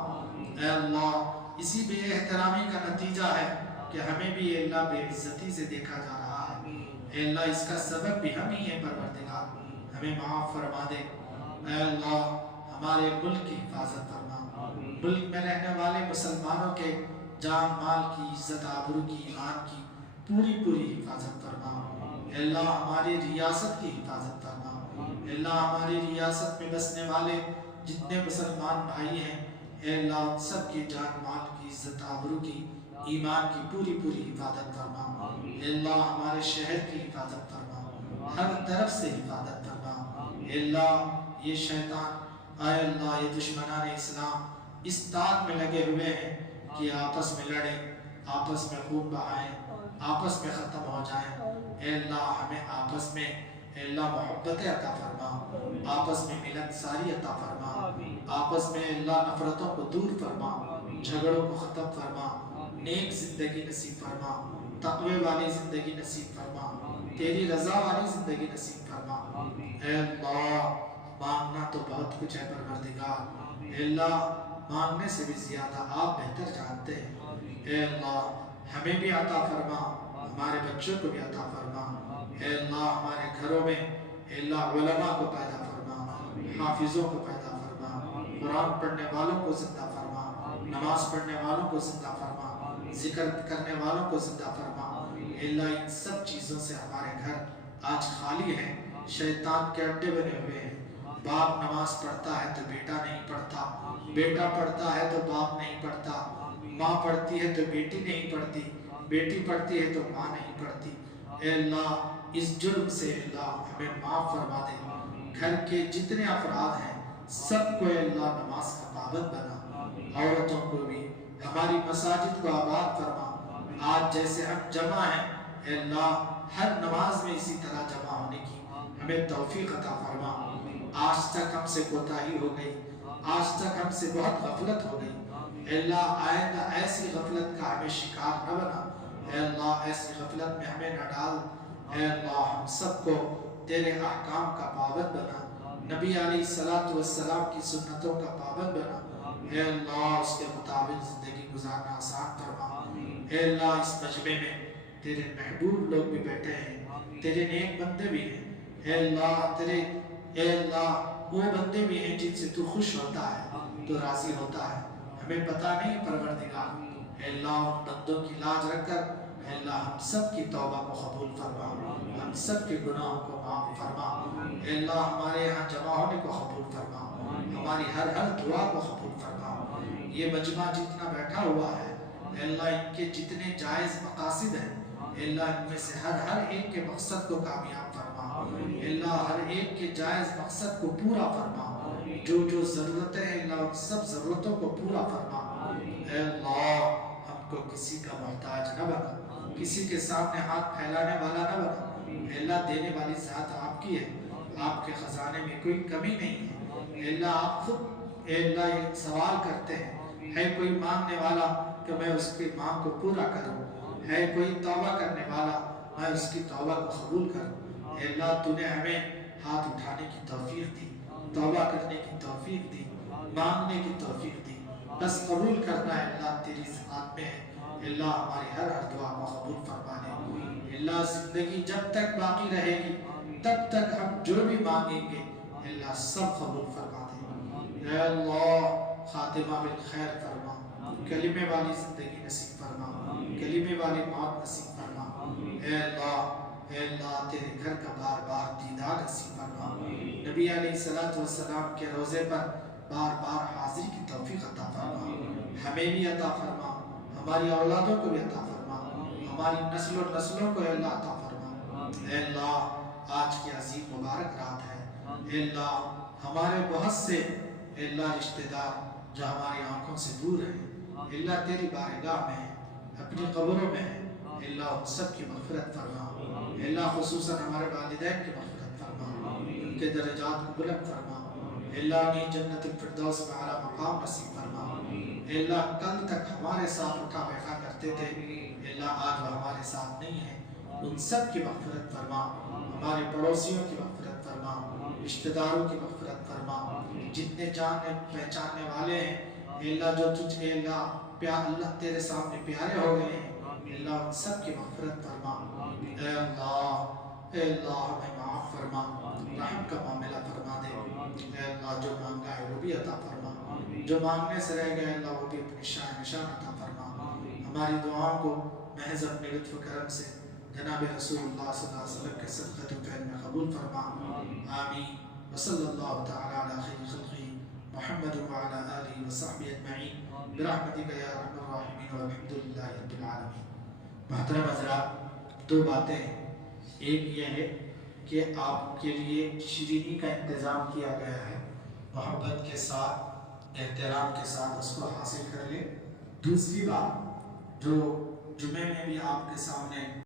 اے اللہ اسی بے احترامی کا نتیجہ ہے کہ ہمیں بھی اے اللہ بے عزتی سے دیکھا جا رہا ہے، اے اللہ اس کا سبب بھی ہم ہی ہیں پروردگار، ہمیں معاف فرما دے۔ اے اللہ ہمارے ملک کی حفاظت فرما، ملک میں رہنے والے مسلمانوں کے جان مال کی، عزت آبرو کی، ایمان کی پوری حفاظت فرما۔ اے اللہ ہماری ریاست کی حفاظت فرما، اے اللہ ہماری ریاست میں بسنے والے جتنے مسلمان بھائی ہیں اے اللہ ان سب کی جان مال کی، عزت آبرو کی، ایمان کی پوری حفاظت فرما۔ اے اللہ ہمارے شہر کی حفاظت فرما، ہر طرف سے حفاظت فرما۔ اے اللہ یہ شیطان، اے اللہ یہ دشمنان اسلام اس تاک میں لگے ہوئے ہیں کہ آپس میں لڑیں، آپس میں خون بہائیں، آپس میں ختم ہو جائیں۔ اے اللہ ہمیں آپس میں اے اللہ محبت عطا فرما، آپس میں ملت ساری عطا فرما، آپس میں اللہ نفرتوں کو دور فرما، جھگڑوں کو ختم فرما، نیک زندگی نصیب فرما، تقوی والی زندگی نصیب فرما، تیری رضا والی زندگی نصیب فرما۔ اے اللہ مانگنا تو بہت کچھ ہے پروردگار، اے اللہ مانگنے سے بھی زیادہ آپ بہتر جانتے ہیں۔ اے اللہ ہمیں بھی عطا فرما، ہمارے بچوں کو بھی عطا فرما۔ اے اللہ ہمارے گھروں میں اے اللہ علماء کو پیدا فرما، حافظوں کو پیدا فرما، قرآن پڑھنے والوں کو زندہ فرما، نماز پڑھنے والوں کو زندہ فرما، ذکر کرنے والوں کو زندہ فرما۔ اے اللہ ان سب چیزوں سے ہمارے گھر آج خالی ہیں، شیطان کے اڈے بنے ہوئے ہیں۔ باپ نماز پڑھتا ہے تو بیٹا نہیں پڑھتا، بیٹا پڑھتا ہے تو باپ نہیں پڑھتا، ماں پڑھتی ہے تو بیٹی نہیں پڑھتی، بیٹی پڑھتی ہے تو ماں نہیں پڑھتی۔ اے اللہ اس جرم سے اللہ ہمیں معاف فرما دے۔ گھر کے جتنے افراد ہیں سب کو اے اللہ نماز کا پابند بنا، عورتوں کو بھی، ہماری مساجد کو آباد فرما۔ آج جیسے ہم جمع ہیں اے اللہ ہر نماز میں اسی طرح جمع ہونے کی ہمیں توفیق عطا فرما۔ آج تک ہم سے کوتاہی ہو گئی، آج تک ہم سے بہت غفلت ہو گئی، اے اللہ آئندہ ایسی غفلت کا ہمیں شکار نہ بنا، اے اللہ ایسی غفلت میں ہمیں نہ ڈال۔ اے اللہ ہم سب کو تیرے احکام کا پابند بنا، نبی علیہ السلام کی سنتوں کا پابند بنا۔ اے اللہ اس کے مطابق زندگی گزارنا آسان فرما۔ اے اللہ اس مجمع میں تیرے محبوب لوگ بھی بیٹھے ہیں، تیرے نیک بندے بھی ہیں، اے اللہ وہ بندے بھی ہیں جن سے تو خوش ہوتا ہے، تو راضی ہوتا ہے، ہمیں پتہ نہیں پروردگار۔ اے اللہ ان بندوں کی لاج رکھ کر اے اللہ ہم سب کی توبہ کو قبول فرما، ہم سب کے گناہوں کو معاف فرما۔ اے اللہ ہمارے یہاں جمع ہونے کو قبول فرما، ہماری ہر دعا کو قبول فرما۔ یہ مجمع جتنا بیٹھا ہوا ہے اے اللہ ان کے جتنے جائز مقاصد ہیں اے اللہ ان میں سے ہر ایک کے مقصد کو کامیاب فرما، اے اللہ ہر ایک کے جائز مقصد کو پورا فرما، جو ضرورتیں ہیں اللہ ان سب ضرورتوں کو پورا فرما۔ اے اللہ ہم کو کسی کا محتاج نہ بنا، کسی کے سامنے ہاتھ پھیلانے والا نہ بنا۔ اے اللہ دینے والی ذات آپ کی ہے، آپ کے خزانے میں کوئی کمی نہیں ہے۔ اے اللہ آپ خود اے اللہ یہ سوال کرتے ہیں، ہے کوئی مانگنے والا کہ میں اس کی مانگ کو پورا کروں، ہے کوئی توبہ کرنے والا میں اس کی توبہ کو قبول کروں۔ اے اللہ تو نے ہمیں ہاتھ اٹھانے کی توفیق دی، توبہ کرنے کی توفیق دی، مانگنے کی توفیق دی، بس قبول کرنا ہے اللہ تیری ذات میں ہے۔ اے اللہ ہماری ہر دعا کو قبول فرما لے۔ اے اللہ زندگی جب تک باقی رہے گی تب تک ہم جو بھی مانگیں گے اے اللہ سب قبول فرما دے۔ اے اللہ خاتمہ بالخیر فرما، کلمے والی زندگی نصیب فرما، کلمے والی موت نصیب فرما۔ اے اللہ تیرے گھر کا بار بار دیدار نصیب فرما، نبی علیہ السلام کے روزے پر بار بار حاضری کی توفیق عطا فرما، ہمیں بھی عطا فرما، ہماری اولادوں کو بھی عطا فرما، ہماری نسلوں کو اے اللہ عطا فرما۔ اے اللہ آج کی عظیم مبارک رات ہے، اے اللہ ہمارے بہت سے اے اللہ رشتہ دار جو ہماری آنکھوں سے دور ہیں اے اللہ تیری بارگاہ میں اپنی قبروں میں ہیں، اللہ ان سب کی مغفرت فرما، اللہ خصوصاً ہمارے والدین کی مغفرت فرما، ان کے درجات کو بلند فرما، اللہ انہیں جنت الفردوس میں اعلیٰ مقام نصیب فرما، اللہ کل تک ہمارے ساتھ اٹھا بیٹھا کرتے تھے، اللہ آج وہ ہمارے ساتھ نہیں ہیں، ان سب کی مغفرت فرما، ہمارے پڑوسیوں کی مغفرت فرما، رشتہ داروں کی مغفرت فرما، جتنے جاننے پہچاننے والے ہیں اللہ جو تجھے اللہ تیرے سامنے پیارے ہو گئے ہیں، اللہ ان سب کی مغفرت فرما، اے اللہ ہمیں معاف فرما، رحم کا معاملہ فرما دے، اے اللہ جو مانگا ہے وہ بھی عطا فرما، جو مانگنے سے رہ گئے اللہ وہ بھی اپنی شاہ نشان عطا فرما، ہماری دعاؤں کو محض اپنے لطف و کرم سے جناب رسول اللہ صلی اللہ علیہ وسلم کے صدقۃ الفعل میں قبول فرما، آمین، وصلی اللہ تعالی علی خیر خلقہ محمد وعلی آلہ وصحبہ اجمعین برحمتک یا ارحم الراحمین والحمد للہ رب العالمین۔ محترم حضرات، دو باتیں ہیں، ایک یہ ہے کہ آپ کے لیے شیرینی کا انتظام کیا گیا ہے، محبت کے ساتھ احترام کے ساتھ اس کو حاصل کر لیں۔ دوسری بات جو جمعے میں بھی آپ کے سامنے